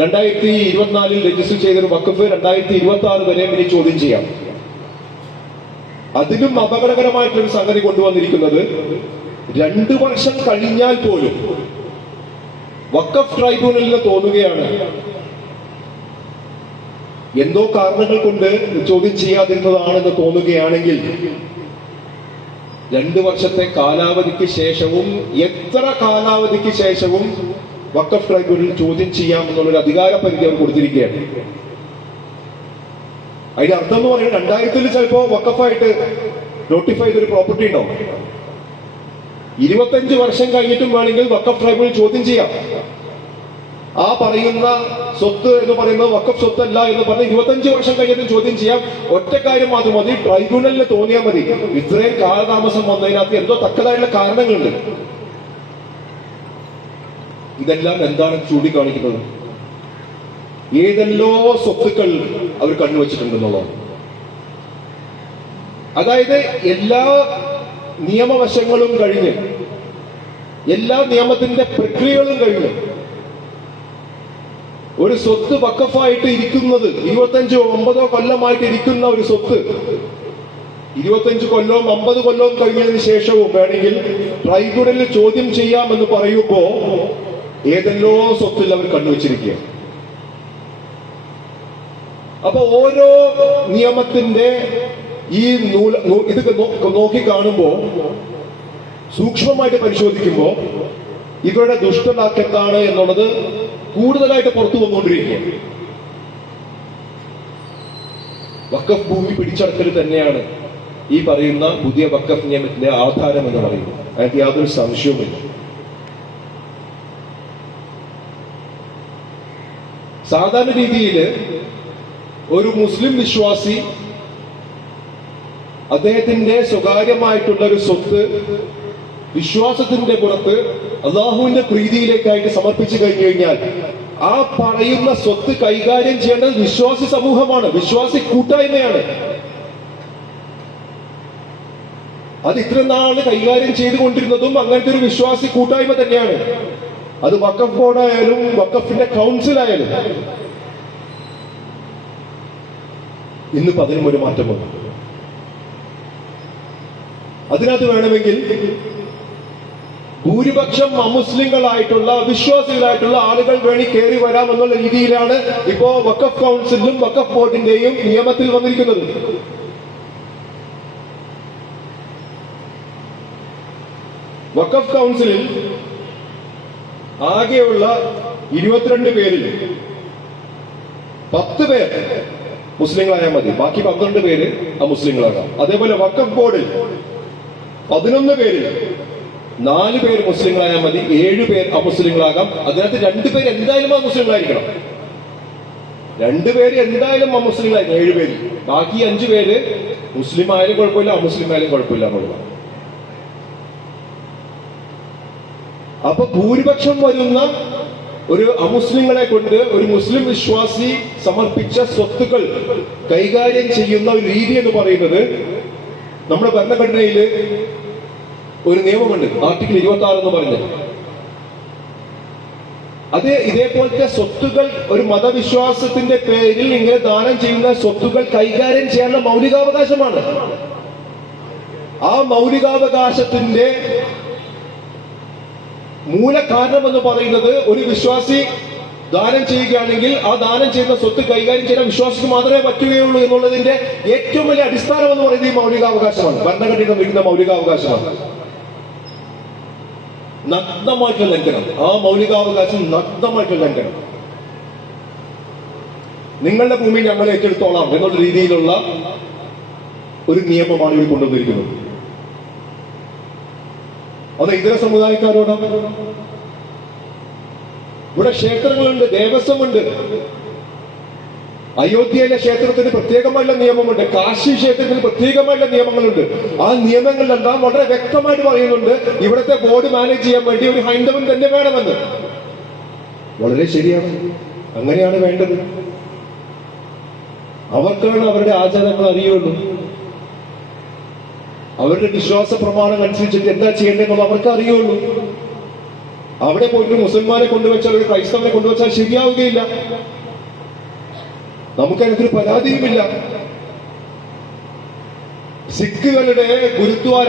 2024 രജിസ്റ്റർ ചെയ്തൊരു വഖഫ് 2026 വരെ ഇനി ചോദ്യം ചെയ്യാം. അതിലും അപകടകരമായിട്ടൊരു സംഗതി കൊണ്ടുവന്നിരിക്കുന്നത് 2 വർഷം കഴിഞ്ഞാൽ പോലും വഖഫ് ട്രൈബ്യൂണലിന് തോന്നുകയാണ് എന്തോ കാരണങ്ങൾ കൊണ്ട് ചോദ്യം ചെയ്യാതിരുന്നതാണെന്ന് തോന്നുകയാണെങ്കിൽ 2 വർഷത്തെ കാലാവധിക്ക് ശേഷവും എത്ര കാലാവധിക്ക് ശേഷവും വഖഫ് ട്രൈബ്യൂണൽ ചോദ്യം ചെയ്യാമെന്നുള്ളൊരു അധികാര പരിധി അവർ കൊടുത്തിരിക്കുകയാണ്. അതിന്റെ അർത്ഥം എന്ന് പറയുന്നത് 2000 ചിലപ്പോ വഖഫായിട്ട് നോട്ടിഫൈ ചെയ്തൊരു പ്രോപ്പർട്ടി ഉണ്ടാവും. 25 വർഷം കഴിഞ്ഞിട്ടും വേണമെങ്കിൽ വഖഫ് ട്രൈബ്യൂണൽ ചോദ്യം ചെയ്യാം. ആ പറയുന്ന സ്വത്ത് എന്ന് പറയുന്നത് വഖഫ് സ്വത്തല്ല എന്ന് പറഞ്ഞ് 25 വർഷം കഴിഞ്ഞിട്ടും ചോദ്യം ചെയ്യാം. ഒറ്റ കാര്യം മാത്രം മതി, ട്രൈബ്യൂണലിന് തോന്നിയാൽ മതി ഇത്രയും കാലതാമസം വന്നതിനകത്ത് എന്തോ തക്കതായുള്ള കാരണങ്ങളുണ്ട്. ഇതെല്ലാം എന്താണ് ചൂണ്ടിക്കാണിക്കുന്നത്? ഏതെല്ലോ സ്വത്തുക്കൾ അവർ കണ്ണുവച്ചിട്ടുണ്ടെന്നുള്ളതാണ്. അതായത് എല്ലാ നിയമവശങ്ങളും കഴിഞ്ഞ്, എല്ലാ നിയമത്തിന്റെ പ്രക്രിയകളും കഴിഞ്ഞ് ഒരു സ്വത്ത് വഖഫായിട്ട് ഇരിക്കുന്നത് 25-9 കൊല്ലമായിട്ട് ഇരിക്കുന്ന ഒരു സ്വത്ത് 25 കൊല്ലവും 50 കൊല്ലവും കഴിഞ്ഞതിന് ശേഷവും വേണമെങ്കിൽ ട്രൈബ്യൂണലിൽ ചോദ്യം ചെയ്യാമെന്ന് പറയുമ്പോ ഏതെല്ലോ സ്വത്തിൽ അവർ കണ്ണുവച്ചിരിക്കുക. അപ്പൊ ഓരോ നിയമത്തിന്റെ ഈ ഇത് നോക്കി കാണുമ്പോ, സൂക്ഷ്മമായിട്ട് പരിശോധിക്കുമ്പോ ഇവരുടെ ദുഷ്ടലാക്ക് എന്താണ് എന്നുള്ളത് കൂടുതലായിട്ട് പുറത്തു വന്നുകൊണ്ടിരിക്കുക. വഖഫ് ഭൂമി പിടിച്ചടക്കൽ തന്നെയാണ് ഈ പറയുന്ന പുതിയ വഖഫ് നിയമത്തിന്റെ ആധാരം എന്ന് പറയുന്നത്. അതിന് യാതൊരു സംശയവുമില്ല. സാധാരണ രീതിയിൽ ഒരു മുസ്ലിം വിശ്വാസി അദ്ദേഹത്തിന്റെ സ്വകാര്യമായിട്ടുള്ള ഒരു സ്വത്ത് വിശ്വാസത്തിന്റെ പുറത്ത് അള്ളാഹുവിന്റെ പ്രീതിയിലേക്കായിട്ട് സമർപ്പിച്ചു കഴിഞ്ഞു കഴിഞ്ഞാൽ ആ പറയുന്ന സ്വത്ത് കൈകാര്യം ചെയ്യേണ്ടത് വിശ്വാസി സമൂഹമാണ്, വിശ്വാസി കൂട്ടായ്മയാണ്. അത് ഇത്ര നാള് കൈകാര്യം ചെയ്തുകൊണ്ടിരുന്നതും അങ്ങനത്തെ ഒരു വിശ്വാസി കൂട്ടായ്മ തന്നെയാണ്. അത് വഖഫ് ബോർഡായാലും വഖഫിന്റെ കൗൺസിലായാലും. ഇന്നിപ്പോ അതിനും ഒരു മാറ്റം വന്നു. അതിനകത്ത് വേണമെങ്കിൽ ഭൂരിപക്ഷം അമുസ്ലിങ്ങളായിട്ടുള്ള വിശ്വാസികളായിട്ടുള്ള ആളുകൾ വേണി കയറി വരാമെന്നുള്ള രീതിയിലാണ് ഇപ്പോ വഖഫ് കൗൺസിലും വഖഫ് ബോർഡിന്റെയും നിയമത്തിൽ വന്നിരിക്കുന്നത്. വഖഫ് കൗൺസിലിൽ ആകെയുള്ള 22 പേരിൽ 10 പേർ മുസ്ലിങ്ങളായാൽ മതി, ബാക്കി 12 പേര് അമുസ്ലിങ്ങളാകാം. അതേപോലെ വഖഫ് ബോർഡിൽ 11 പേരിൽ 4 പേര് മുസ്ലിങ്ങളായാൽ മതി, 7 പേർ അമുസ്ലിങ്ങളാകാം. അതിനകത്ത് 2 പേര് എന്തായാലും അമുസ്ലിങ്ങളായിരിക്കണം. 2 പേര് എന്തായാലും അമുസ്ലിങ്ങളായിരിക്കണം, 7 പേര്. ബാക്കി 5 പേര് മുസ്ലിം ആയാലും കുഴപ്പമില്ല, അമുസ്ലിം ആയാലും കുഴപ്പമില്ല എന്നുള്ളതാണ്. അപ്പൊ ഭൂരിപക്ഷം വരുന്ന ഒരു അമുസ്ലിങ്ങളെ കൊണ്ട് ഒരു മുസ്ലിം വിശ്വാസി സമർപ്പിച്ച സ്വത്തുക്കൾ കൈകാര്യം ചെയ്യുന്ന ഒരു രീതി എന്ന് പറയുന്നത് നമ്മുടെ ഭരണഘടനയിൽ ഒരു നിയമമുണ്ട്, ആർട്ടിക്കിൾ 26 എന്ന് പറഞ്ഞത്. അത് ഇതേപോലത്തെ സ്വത്തുക്കൾ ഒരു മതവിശ്വാസത്തിന്റെ പേരിൽ ഇങ്ങനെ ദാനം ചെയ്യുന്ന സ്വത്തുക്കൾ കൈകാര്യം ചെയ്യാനുള്ള മൗലികാവകാശമാണ്. ആ മൗലികാവകാശത്തിന്റെ മൂല കാരണം എന്ന് പറയുന്നത് ഒരു വിശ്വാസി ദാനം ചെയ്യുകയാണെങ്കിൽ ആ ദാനം ചെയ്യുന്ന സ്വത്ത് കൈകാര്യം ചെയ്യാൻ വിശ്വാസിക്ക് മാത്രമേ പറ്റുകയുള്ളൂ എന്നുള്ളതിന്റെ ഏറ്റവും വലിയ അടിസ്ഥാനം എന്ന് പറയുന്നത് ഈ മൗലികാവകാശമാണ്. ഭരണഘടന നൽകുന്ന മൗലികാവകാശമാണ്. നഗ്നമായിട്ടുള്ള ലംഘനം, ആ മൗലികാവകാശം നഗ്നമായിട്ടുള്ള ലംഘനം. നിങ്ങളുടെ ഭൂമി ഞങ്ങൾ ഏറ്റെടുത്തോളാം എന്നുള്ള രീതിയിലുള്ള ഒരു നിയമമാണ് ഇവിടെ കൊണ്ടുവന്നിരിക്കുന്നത്. അത് ഇതര സമുദായക്കാരോടാണ്. ഇവിടെ ക്ഷേത്രങ്ങളുണ്ട്, ദേവസ്വമുണ്ട്. അയോധ്യയിലെ ക്ഷേത്രത്തിന് പ്രത്യേകമായുള്ള നിയമമുണ്ട്, കാശി ക്ഷേത്രത്തിന് പ്രത്യേകമായുള്ള നിയമങ്ങളുണ്ട്. ആ നിയമങ്ങളിലെല്ലാം വളരെ വ്യക്തമായിട്ട് പറയുന്നുണ്ട് ഇവിടുത്തെ ബോർഡ് മാനേജ് ചെയ്യാൻ വേണ്ടി ഒരു ഹൈന്ദവൻ തന്നെ വേണമെന്ന്. വളരെ ശരിയാണ്, അങ്ങനെയാണ് വേണ്ടത്. അവർക്കാണ് അവരുടെ ആചാരങ്ങൾ അറിയുള്ളൂ. അവരുടെ വിശ്വാസ പ്രമാണം അനുസരിച്ചിട്ട് എന്താ ചെയ്യേണ്ടതെന്ന് അവർക്ക് അറിയുള്ളൂ. അവിടെ പോയിട്ട് മുസൽമാനെ കൊണ്ടുവച്ചാൽ ഒരു ക്രൈസ്തവനെ കൊണ്ടുവച്ചാൽ ശരിയാവുകയില്ല. നമുക്കതിനൊരു പരാതിയുമില്ല. സിഖുകളുടെ ഗുരുദ്വാര,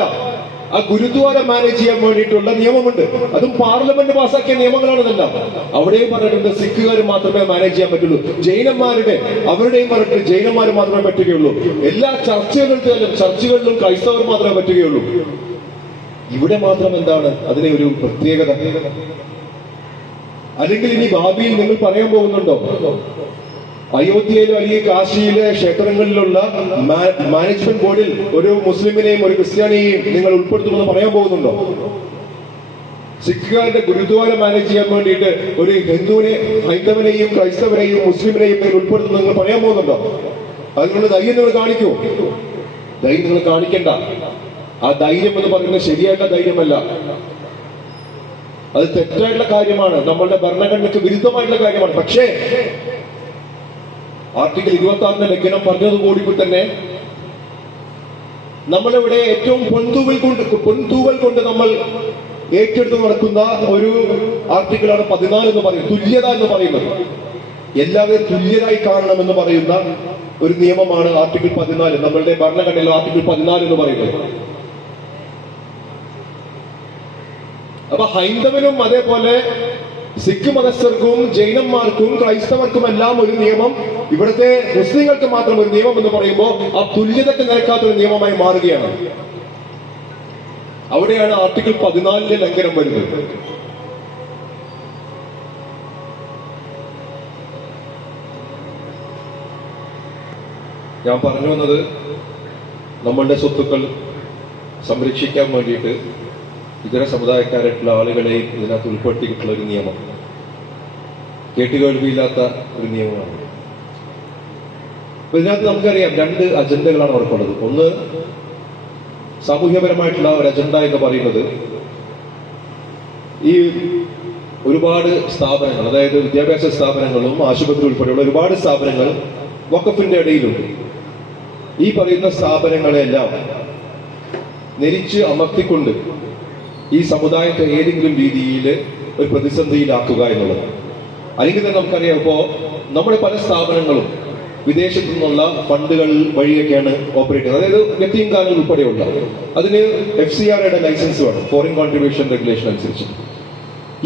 ആ ഗുരുദ്വാര മാനേജ് ചെയ്യാൻ വേണ്ടിയിട്ടുള്ള നിയമമുണ്ട്. അതും പാർലമെന്റ് പാസാക്കിയ നിയമങ്ങളാണ് ഇതെല്ലാം. അവിടെയും പറഞ്ഞിട്ടുണ്ട് സിഖുകാർ മാത്രമേ മാനേജ് ചെയ്യാൻ പറ്റുള്ളൂ. അവരുടെയും പറഞ്ഞിട്ട് ജൈനന്മാർ മാത്രമേ പറ്റുകയുള്ളൂ. എല്ലാ ചർച്ചുകളിലും ക്രൈസ്തവർ മാത്രമേ പറ്റുകയുള്ളൂ. ഇവിടെ മാത്രം എന്താണ് അതിനെ ഒരു പ്രത്യേകത? അല്ലെങ്കിൽ ഇനി ഭാവിയിൽ നിങ്ങൾ പറയാൻ പോകുന്നുണ്ടോ അയോധ്യയിലോ അല്ലെങ്കിൽ കാശിയിലെ ക്ഷേത്രങ്ങളിലുള്ള മാനേജ്മെന്റ് ബോർഡിൽ ഒരു മുസ്ലിമിനെയും ഒരു ക്രിസ്ത്യാനിയെയും നിങ്ങൾ ഉൾപ്പെടുത്തുമെന്ന് പറയാൻ പോകുന്നുണ്ടോ? സിഖുകാരുടെ ഗുരുദ്വാര മാനേജ് ചെയ്യാൻ വേണ്ടിയിട്ട് ഒരു ഹൈന്ദവനെയും ക്രൈസ്തവനെയും മുസ്ലിമിനെയും നിങ്ങൾ ഉൾപ്പെടുത്തുന്നത് നിങ്ങൾ പറയാൻ പോകുന്നുണ്ടോ? അതിനുള്ള ധൈര്യം നിങ്ങൾ കാണിക്കൂ. ധൈര്യം നിങ്ങൾ കാണിക്കണ്ട. ആ ധൈര്യം എന്ന് പറയുന്നത് ശരിയായിട്ടുള്ള ധൈര്യമല്ല, അത് തെറ്റായിട്ടുള്ള കാര്യമാണ്, നമ്മളുടെ ഭരണഘടനയ്ക്ക് വിരുദ്ധമായിട്ടുള്ള കാര്യമാണ്. പക്ഷേ ആർട്ടിക്കിൾ 26 ലംഘനം പറഞ്ഞതുകൂടി തന്നെ നമ്മളിവിടെ ഏറ്റവും പൊൻതൂവൽ കൊണ്ട് നമ്മൾ ഏറ്റെടുത്ത് നടക്കുന്ന ഒരു ആർട്ടിക്കിളാണ് 14 എന്ന് പറയുന്നത്, തുല്യത എന്ന് പറയുന്നത്. എല്ലാവരും തുല്യരായി കാണണമെന്ന് പറയുന്ന ഒരു നിയമമാണ് ആർട്ടിക്കിൾ 14. നമ്മളുടെ ഭരണഘടനയിലെ ആർട്ടിക്കിൾ 14 എന്ന് പറയുന്നത്. അപ്പൊ ഹൈന്ദവനും അതേപോലെ സിഖ് മതസ്ഥർക്കും ജൈനന്മാർക്കും ക്രൈസ്തവർക്കും എല്ലാം ഒരു നിയമം, ഇവിടുത്തെ മുസ്ലിങ്ങൾക്ക് മാത്രം ഒരു നിയമം എന്ന് പറയുമ്പോൾ ആ തുല്യതയ്ക്ക് നിരക്കാത്ത ഒരു നിയമമായി മാറുകയാണ്. അവിടെയാണ് ആർട്ടിക്കിൾ 14 ലംഘനം വരുന്നത്. ഞാൻ പറഞ്ഞു വന്നത് നമ്മളുടെ സ്വത്തുക്കൾ സംരക്ഷിക്കാൻ വേണ്ടിയിട്ട് ഇതര സമുദായക്കാരായിട്ടുള്ള ആളുകളെയും ഇതിനകത്ത് ഉൾപ്പെടുത്തിയിട്ടുള്ള ഒരു നിയമം, കേട്ടുകേൾവിയില്ലാത്ത ഒരു നിയമമാണ്. അപ്പൊ ഇതിനകത്ത് നമുക്കറിയാം 2 അജണ്ടകളാണ് അവർക്കുള്ളത്. ഒന്ന് സാമൂഹ്യപരമായിട്ടുള്ള ഒരു അജണ്ട എന്ന് പറയുന്നത് ഈ ഒരുപാട് സ്ഥാപനങ്ങൾ, അതായത് വിദ്യാഭ്യാസ സ്ഥാപനങ്ങളും ആശുപത്രി ഉൾപ്പെടെയുള്ള ഒരുപാട് സ്ഥാപനങ്ങൾ വഖഫിന്റെ ഇടയിലുണ്ട്. ഈ പറയുന്ന സ്ഥാപനങ്ങളെല്ലാം നെരിച്ച് അമർത്തിക്കൊണ്ട് ഈ സമുദായത്തെ ഏതെങ്കിലും രീതിയിൽ ഒരു പ്രതിസന്ധിയിലാക്കുക എന്നുള്ളത്. അല്ലെങ്കിൽ തന്നെ നമുക്കറിയാം, ഇപ്പോ നമ്മുടെ പല സ്ഥാപനങ്ങളും വിദേശത്തു നിന്നുള്ള ഫണ്ടുകൾ വഴിയൊക്കെയാണ് ഓപ്പറേറ്റ് ചെയ്യുന്നത്. അതായത് യത്തീംഖാനകൾ ഉൾപ്പെടെയുള്ള അതിന് FCRA ലൈസൻസ് വേണം, ഫോറിൻ കോൺട്രിബ്യൂഷൻ റെഗുലേഷൻ അനുസരിച്ച്.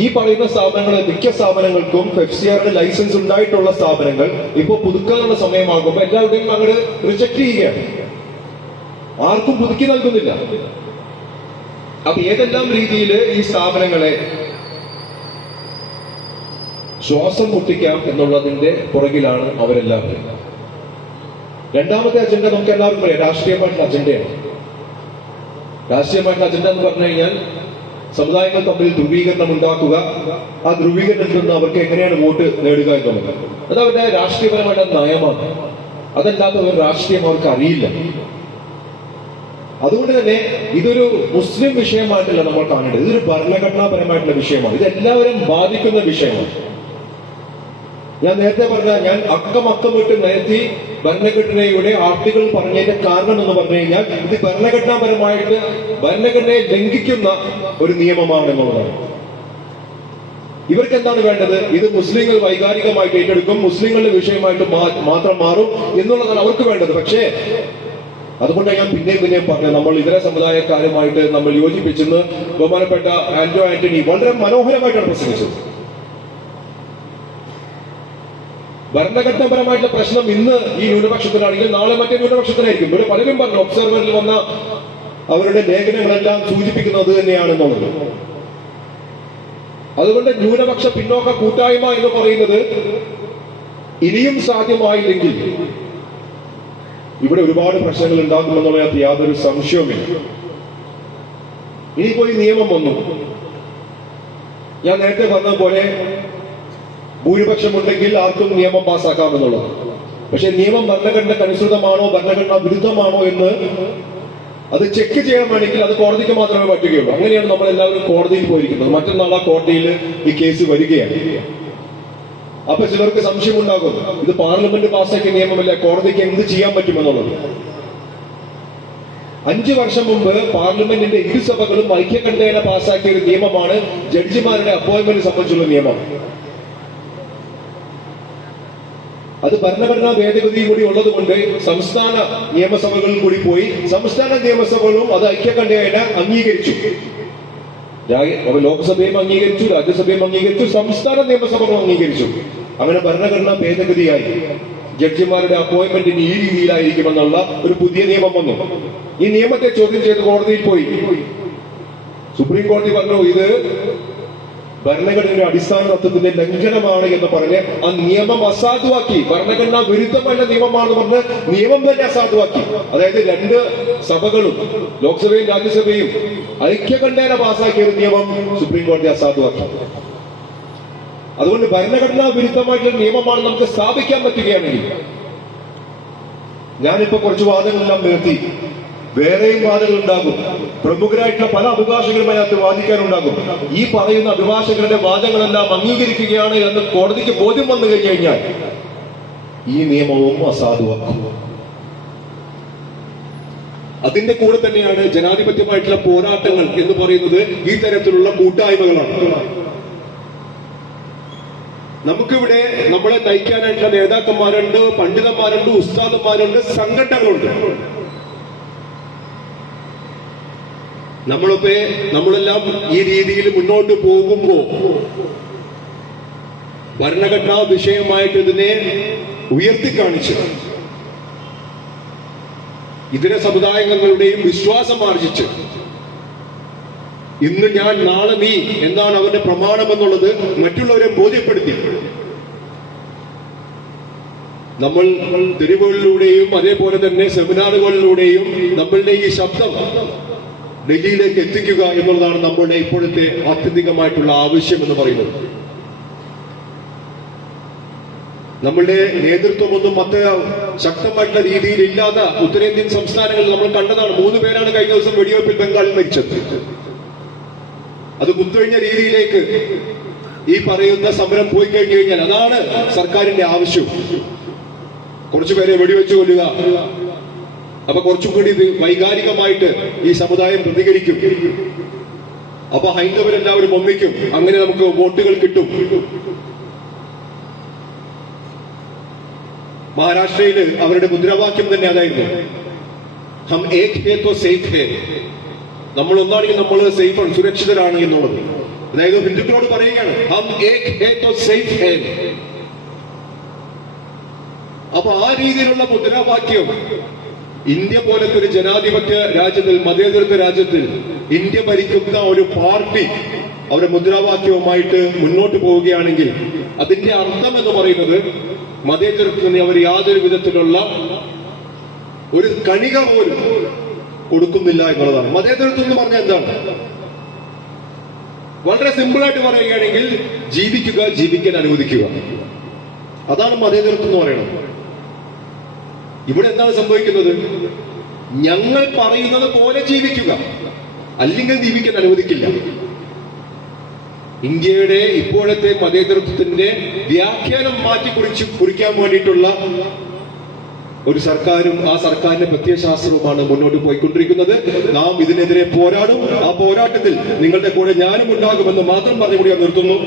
ഈ പറയുന്ന സ്ഥാപനങ്ങൾ, മിക്ക സ്ഥാപനങ്ങൾക്കും FCRA ലൈസൻസ് ഉണ്ടായിട്ടുള്ള സ്ഥാപനങ്ങൾ ഇപ്പോൾ പുതുക്കാനുള്ള സമയമാകുമ്പോൾ എല്ലാവരുടെയും അങ്ങോട്ട് റിജക്ട് ചെയ്യുകയാണ്. ആർക്കും പുതുക്കി നൽകുന്നില്ല. അപ്പൊ ഏതെല്ലാം രീതിയിൽ ഈ സ്ഥാപനങ്ങളെ ശ്വാസം മുട്ടിക്കാം എന്നുള്ളതിന്റെ പുറകിലാണ് അവരെല്ലാവരും. രണ്ടാമത്തെ അജണ്ട നമുക്ക് എല്ലാവർക്കും പറയാം, രാഷ്ട്രീയമായിട്ടുള്ള അജണ്ടയാണ്. രാഷ്ട്രീയമായിട്ടുള്ള അജണ്ട എന്ന് പറഞ്ഞു കഴിഞ്ഞാൽ സമുദായങ്ങൾ തമ്മിൽ ധ്രുവീകരണം ഉണ്ടാക്കുക, ആ ധ്രുവീകരണത്തിൽ നിന്ന് അവർക്ക് എങ്ങനെയാണ് വോട്ട് നേടുക എന്നുള്ളത്. അത് അവരുടെ രാഷ്ട്രീയപരമായിട്ടുള്ള നയമാണ്. അതല്ലാത്ത ഒരു രാഷ്ട്രീയം അവർക്ക് അറിയില്ല. അതുകൊണ്ട് തന്നെ ഇതൊരു മുസ്ലിം വിഷയമായിട്ടല്ല നമ്മൾ കാണേണ്ടത്, ഇതൊരു ഭരണഘടനാപരമായിട്ടുള്ള വിഷയമാണ്. ഇത് എല്ലാവരും ബാധിക്കുന്ന വിഷയമാണ്. ഞാൻ നേരത്തെ പറഞ്ഞ, ഞാൻ അക്കം വിട്ട് നിരത്തി ഭരണഘടനയുടെ ആർട്ടിക്കിൾ പറഞ്ഞതിന്റെ കാരണം എന്ന് പറഞ്ഞു കഴിഞ്ഞാൽ ഇത് ഭരണഘടനാപരമായിട്ട് ഭരണഘടനയെ ലംഘിക്കുന്ന ഒരു നിയമമാണ് എന്നുള്ളതാണ്. ഇവർക്ക് എന്താണ് വേണ്ടത്? ഇത് മുസ്ലിങ്ങൾ വൈകാരികമായിട്ട് ഏറ്റെടുക്കും, മുസ്ലിങ്ങളുടെ വിഷയമായിട്ട് മാത്രം മാറും എന്നുള്ളതാണ് അവർക്ക് വേണ്ടത്. പക്ഷേ അതുകൊണ്ടാണ് ഞാൻ പിന്നെയും പറഞ്ഞത്, നമ്മൾ ഇതര സമുദായക്കാരുമായിട്ട് നമ്മൾ യോജിപ്പിച്ചെന്ന് ബഹുമാനപ്പെട്ട ആന്റോ ആന്റണി വളരെ മനോഹരമായിട്ടാണ് പ്രസംഗിച്ചത്. ഭരണഘടനാപരമായിട്ടുള്ള പ്രശ്നം ഇന്ന് ഈ ന്യൂനപക്ഷത്തിനാണെങ്കിൽ നാളെ മറ്റേ ന്യൂനപക്ഷത്തിനായിരിക്കും. ഇവിടെ പലരും പറഞ്ഞു, ഒബ്സർവറിൽ വന്ന അവരുടെ ലേഖനങ്ങളെല്ലാം സൂചിപ്പിക്കുന്നത് തന്നെയാണെന്നുള്ളത്. അതുകൊണ്ട് ന്യൂനപക്ഷ പിന്നോക്ക കൂട്ടായ്മ എന്ന് പറയുന്നത് ഇനിയും സാധ്യമായില്ലെങ്കിൽ ഇവിടെ ഒരുപാട് പ്രശ്നങ്ങൾ ഉണ്ടാകുമെന്നുള്ളതിനകത്ത് യാതൊരു സംശയവുമില്ല. ഇനിയിപ്പോ ഈ നിയമം വന്നു, ഞാൻ നേരത്തെ പറഞ്ഞതുപോലെ ഭൂരിപക്ഷമുണ്ടെങ്കിൽ ആർക്കും നിയമം പാസ്സാക്കാമെന്നുള്ളത്. പക്ഷെ നിയമം ഭരണഘടനയ്ക്ക് അനുസൃതമാണോ ഭരണഘടനാ വിരുദ്ധമാണോ എന്ന് അത് ചെക്ക് ചെയ്യാൻ വേണമെങ്കിൽ അത് കോടതിക്ക് മാത്രമേ പറ്റുകയുള്ളൂ. അങ്ങനെയാണ് നമ്മളെല്ലാവരും കോടതിയിൽ പോയിരിക്കുന്നത്. മറ്റന്നാൾ ആ കോടതിയിൽ ഈ കേസ് വരികയാണ്. അപ്പൊ ചിലർക്ക് സംശയമുണ്ടാകും, ഇത് പാർലമെന്റ് പാസ്സാക്കിയ നിയമമല്ല, കോടതിക്ക് എന്ത് ചെയ്യാൻ പറ്റുമെന്നുള്ളത്. 5 വർഷം മുമ്പ് പാർലമെന്റിന്റെ ഇരുസഭകളും ഐക്യകണ്ഠേന പാസ്സാക്കിയ ഒരു നിയമമാണ് ജഡ്ജിമാരുടെ അപ്പോയിന്റ്മെന്റ് സംബന്ധിച്ചുള്ള നിയമം. അത് ഭരണഘടനാ ഭേദഗതി കൂടി ഉള്ളതുകൊണ്ട് സംസ്ഥാന നിയമസഭകളിൽ കൂടി പോയി, സംസ്ഥാന നിയമസഭകളും അത് ഐക്യകണ്ഠേന അംഗീകരിച്ചു. ലോക്സഭയും അംഗീകരിച്ചു, രാജ്യസഭയും അംഗീകരിച്ചു, സംസ്ഥാന നിയമസഭകളും അംഗീകരിച്ചു. അങ്ങനെ ഭരണഘടനാ ഭേദഗതിയായി ജഡ്ജിമാരുടെ അപ്പോയിന്റ്മെന്റിന് ഈ രീതിയിലായിരിക്കുമെന്നുള്ള ഒരു പുതിയ നിയമം വന്നു. ഈ നിയമത്തെ ചോദ്യം ചെയ്ത് കോടതിയിൽ പോയി. സുപ്രീം കോടതി പറഞ്ഞു, ഇത് ഭരണഘടനയുടെ അടിസ്ഥാന തത്വത്തിന്റെ ലംഘനമാണ് എന്ന് പറഞ്ഞ് ആ നിയമം അസാധുവാക്കി. ഭരണഘടനാ വിരുദ്ധമായ നിയമമാണെന്ന് പറഞ്ഞ് നിയമം തന്നെ അസാധുവാക്കി. അതായത് 2 സഭകളും ലോക്സഭയും രാജ്യസഭയും ഐക്യകണ്ഠേന പാസ്സാക്കിയ ഒരു നിയമം സുപ്രീം കോടതി അസാധുവാക്കി. അതുകൊണ്ട് ഭരണഘടനാ വിരുദ്ധമായിട്ടുള്ള നിയമമാണ് നമുക്ക് സ്ഥാപിക്കാൻ പറ്റുകയാണെങ്കിൽ, ഞാനിപ്പോ കുറച്ച് വാദങ്ങളെല്ലാം നിർത്തി, വേറെയും വാദങ്ങൾ ഉണ്ടാകും. പ്രമുഖരായിട്ടുള്ള പല അഭിഭാഷകരും അതിനകത്ത് വാദിക്കാനുണ്ടാകും. ഈ പറയുന്ന അഭിഭാഷകരുടെ വാദങ്ങളെല്ലാം അംഗീകരിക്കുകയാണ് എന്ന് കോടതിക്ക് ബോധ്യം വന്നു കഴിഞ്ഞാൽ ഈ നിയമവും അസാധുവാക്കും. അതിന്റെ കൂടെ തന്നെയാണ് ജനാധിപത്യമായിട്ടുള്ള പോരാട്ടങ്ങൾ എന്ന് പറയുന്നത് ഈ തരത്തിലുള്ള കൂട്ടായ്മകളാണ്. നമുക്കിവിടെ നമ്മളെ നയിക്കാനായിട്ടുള്ള നേതാക്കന്മാരുണ്ട്, പണ്ഡിതന്മാരുണ്ട്, ഉസ്താദന്മാരുണ്ട്, സംഘടനകളുണ്ട്. നമ്മളെല്ലാം ഈ രീതിയിൽ മുന്നോട്ട് പോകുമ്പോ ഭരണഘടനാ വിഷയമായിട്ട് ഇതിനെ ഉയർത്തിക്കാണിച്ച് ഇതര സമുദായങ്ങളുടെയും വിശ്വാസം ആർജിച്ച് ഇന്ന് ഞാൻ നാളെ നീ എന്നാണ് അവരുടെ പ്രമാണം എന്നുള്ളത് മറ്റുള്ളവരെ ബോധ്യപ്പെടുത്തി നമ്മൾ തെരുവുകളിലൂടെയും അതേപോലെ തന്നെ സെമിനാറുകളിലൂടെയും നമ്മളുടെ ഈ ശബ്ദം ഡൽഹിയിലേക്ക് എത്തിക്കുക എന്നുള്ളതാണ് നമ്മളുടെ ഇപ്പോഴത്തെ ആത്യന്തികമായിട്ടുള്ള ആവശ്യം എന്ന് പറയുന്നത്. നമ്മളുടെ നേതൃത്വമൊന്നും അത്ര ശക്തമായിട്ടുള്ള രീതിയിൽ ഇല്ലാത്ത ഉത്തരേന്ത്യൻ സംസ്ഥാനങ്ങളിൽ നമ്മൾ കണ്ടതാണ്. 3 പേരാണ് കഴിഞ്ഞ ദിവസം വെടിവെപ്പിൽ ബംഗാളിൽ മരിച്ചത്. അത് കുത്തുകഴിഞ്ഞ രീതിയിലേക്ക് ഈ പറയുന്ന സമരം പോയി കഴിഞ്ഞു കഴിഞ്ഞാൽ അതാണ് സർക്കാരിന്റെ ആവശ്യം. കുറച്ചുപേരെ വെടിവെച്ചു കൊല്ലുക, അപ്പൊ കുറച്ചും കൂടി ഇത് വൈകാരികമായിട്ട് ഈ സമുദായം പ്രതികരിക്കും. അപ്പൊ ഹൈന്ദവരെല്ലാവരും ഒന്നിക്കും, അങ്ങനെ നമുക്ക് വോട്ടുകൾ കിട്ടും. മഹാരാഷ്ട്രയിൽ അവരുടെ മുദ്രാവാക്യം തന്നെ അതായിരുന്നു, ഹം ഏക് ഹേ തോ സേഫ് ഹേ, നമ്മൾ ഒന്നാണെങ്കിൽ നമ്മൾ സേഫാണ്, സുരക്ഷിതരാണ് എന്നുള്ളത്. അതായത് ഹിന്ദുക്കളോട് പറയുകയാണ്, ഹം ഏക് ഹേ തോ സേഫ് ഹേ. അപ്പൊ ആ രീതിയിലുള്ള മുദ്രാവാക്യം ഇന്ത്യ പോലത്തെ ഒരു ജനാധിപത്യ രാജ്യത്തിൽ, മതേതരത്വ രാജ്യത്തിൽ ഇന്ത്യ ഭരിക്കുന്ന ഒരു പാർട്ടി അവരുടെ മുദ്രാവാക്യവുമായിട്ട് മുന്നോട്ട് പോവുകയാണെങ്കിൽ അതിന്റെ അർത്ഥം എന്ന് പറയുന്നത് മതേതരത്വത്തിന് അവർ യാതൊരു വിധത്തിലുള്ള ഒരു കണിക പോലും കൊടുക്കുന്നില്ല എന്നുള്ളതാണ്. മതേതരത്വം എന്ന് പറഞ്ഞാൽ എന്താണ്? വളരെ സിമ്പിളായിട്ട് പറയുകയാണെങ്കിൽ ജീവിക്കുക, ജീവിക്കാൻ അനുവദിക്കുക, അതാണ് മതേതരത്വം എന്ന് പറയുന്നത്. ഇവിടെ എന്താണ് സംഭവിക്കുന്നത്? ഞങ്ങൾ പറയുന്നത് പോലെ ജീവിക്കുക, അല്ലെങ്കിൽ ജീവിക്കാൻ അനുവദിക്കില്ല. ഇന്ത്യയുടെ ഇപ്പോഴത്തെ മതേതരത്വത്തിന്റെ വ്യാഖ്യാനം കുറിക്കാൻ വേണ്ടിയിട്ടുള്ള ഒരു സർക്കാരും ആ സർക്കാരിന്റെ പ്രത്യയശാസ്ത്രവുമാണ് മുന്നോട്ട് പോയിക്കൊണ്ടിരിക്കുന്നത്. നാം ഇതിനെതിരെ പോരാടും. ആ പോരാട്ടത്തിൽ നിങ്ങളുടെ കൂടെ ഞാനും ഉണ്ടാകുമെന്ന് മാത്രം പറഞ്ഞുകൂടി ഞാൻ നിർത്തുന്നു.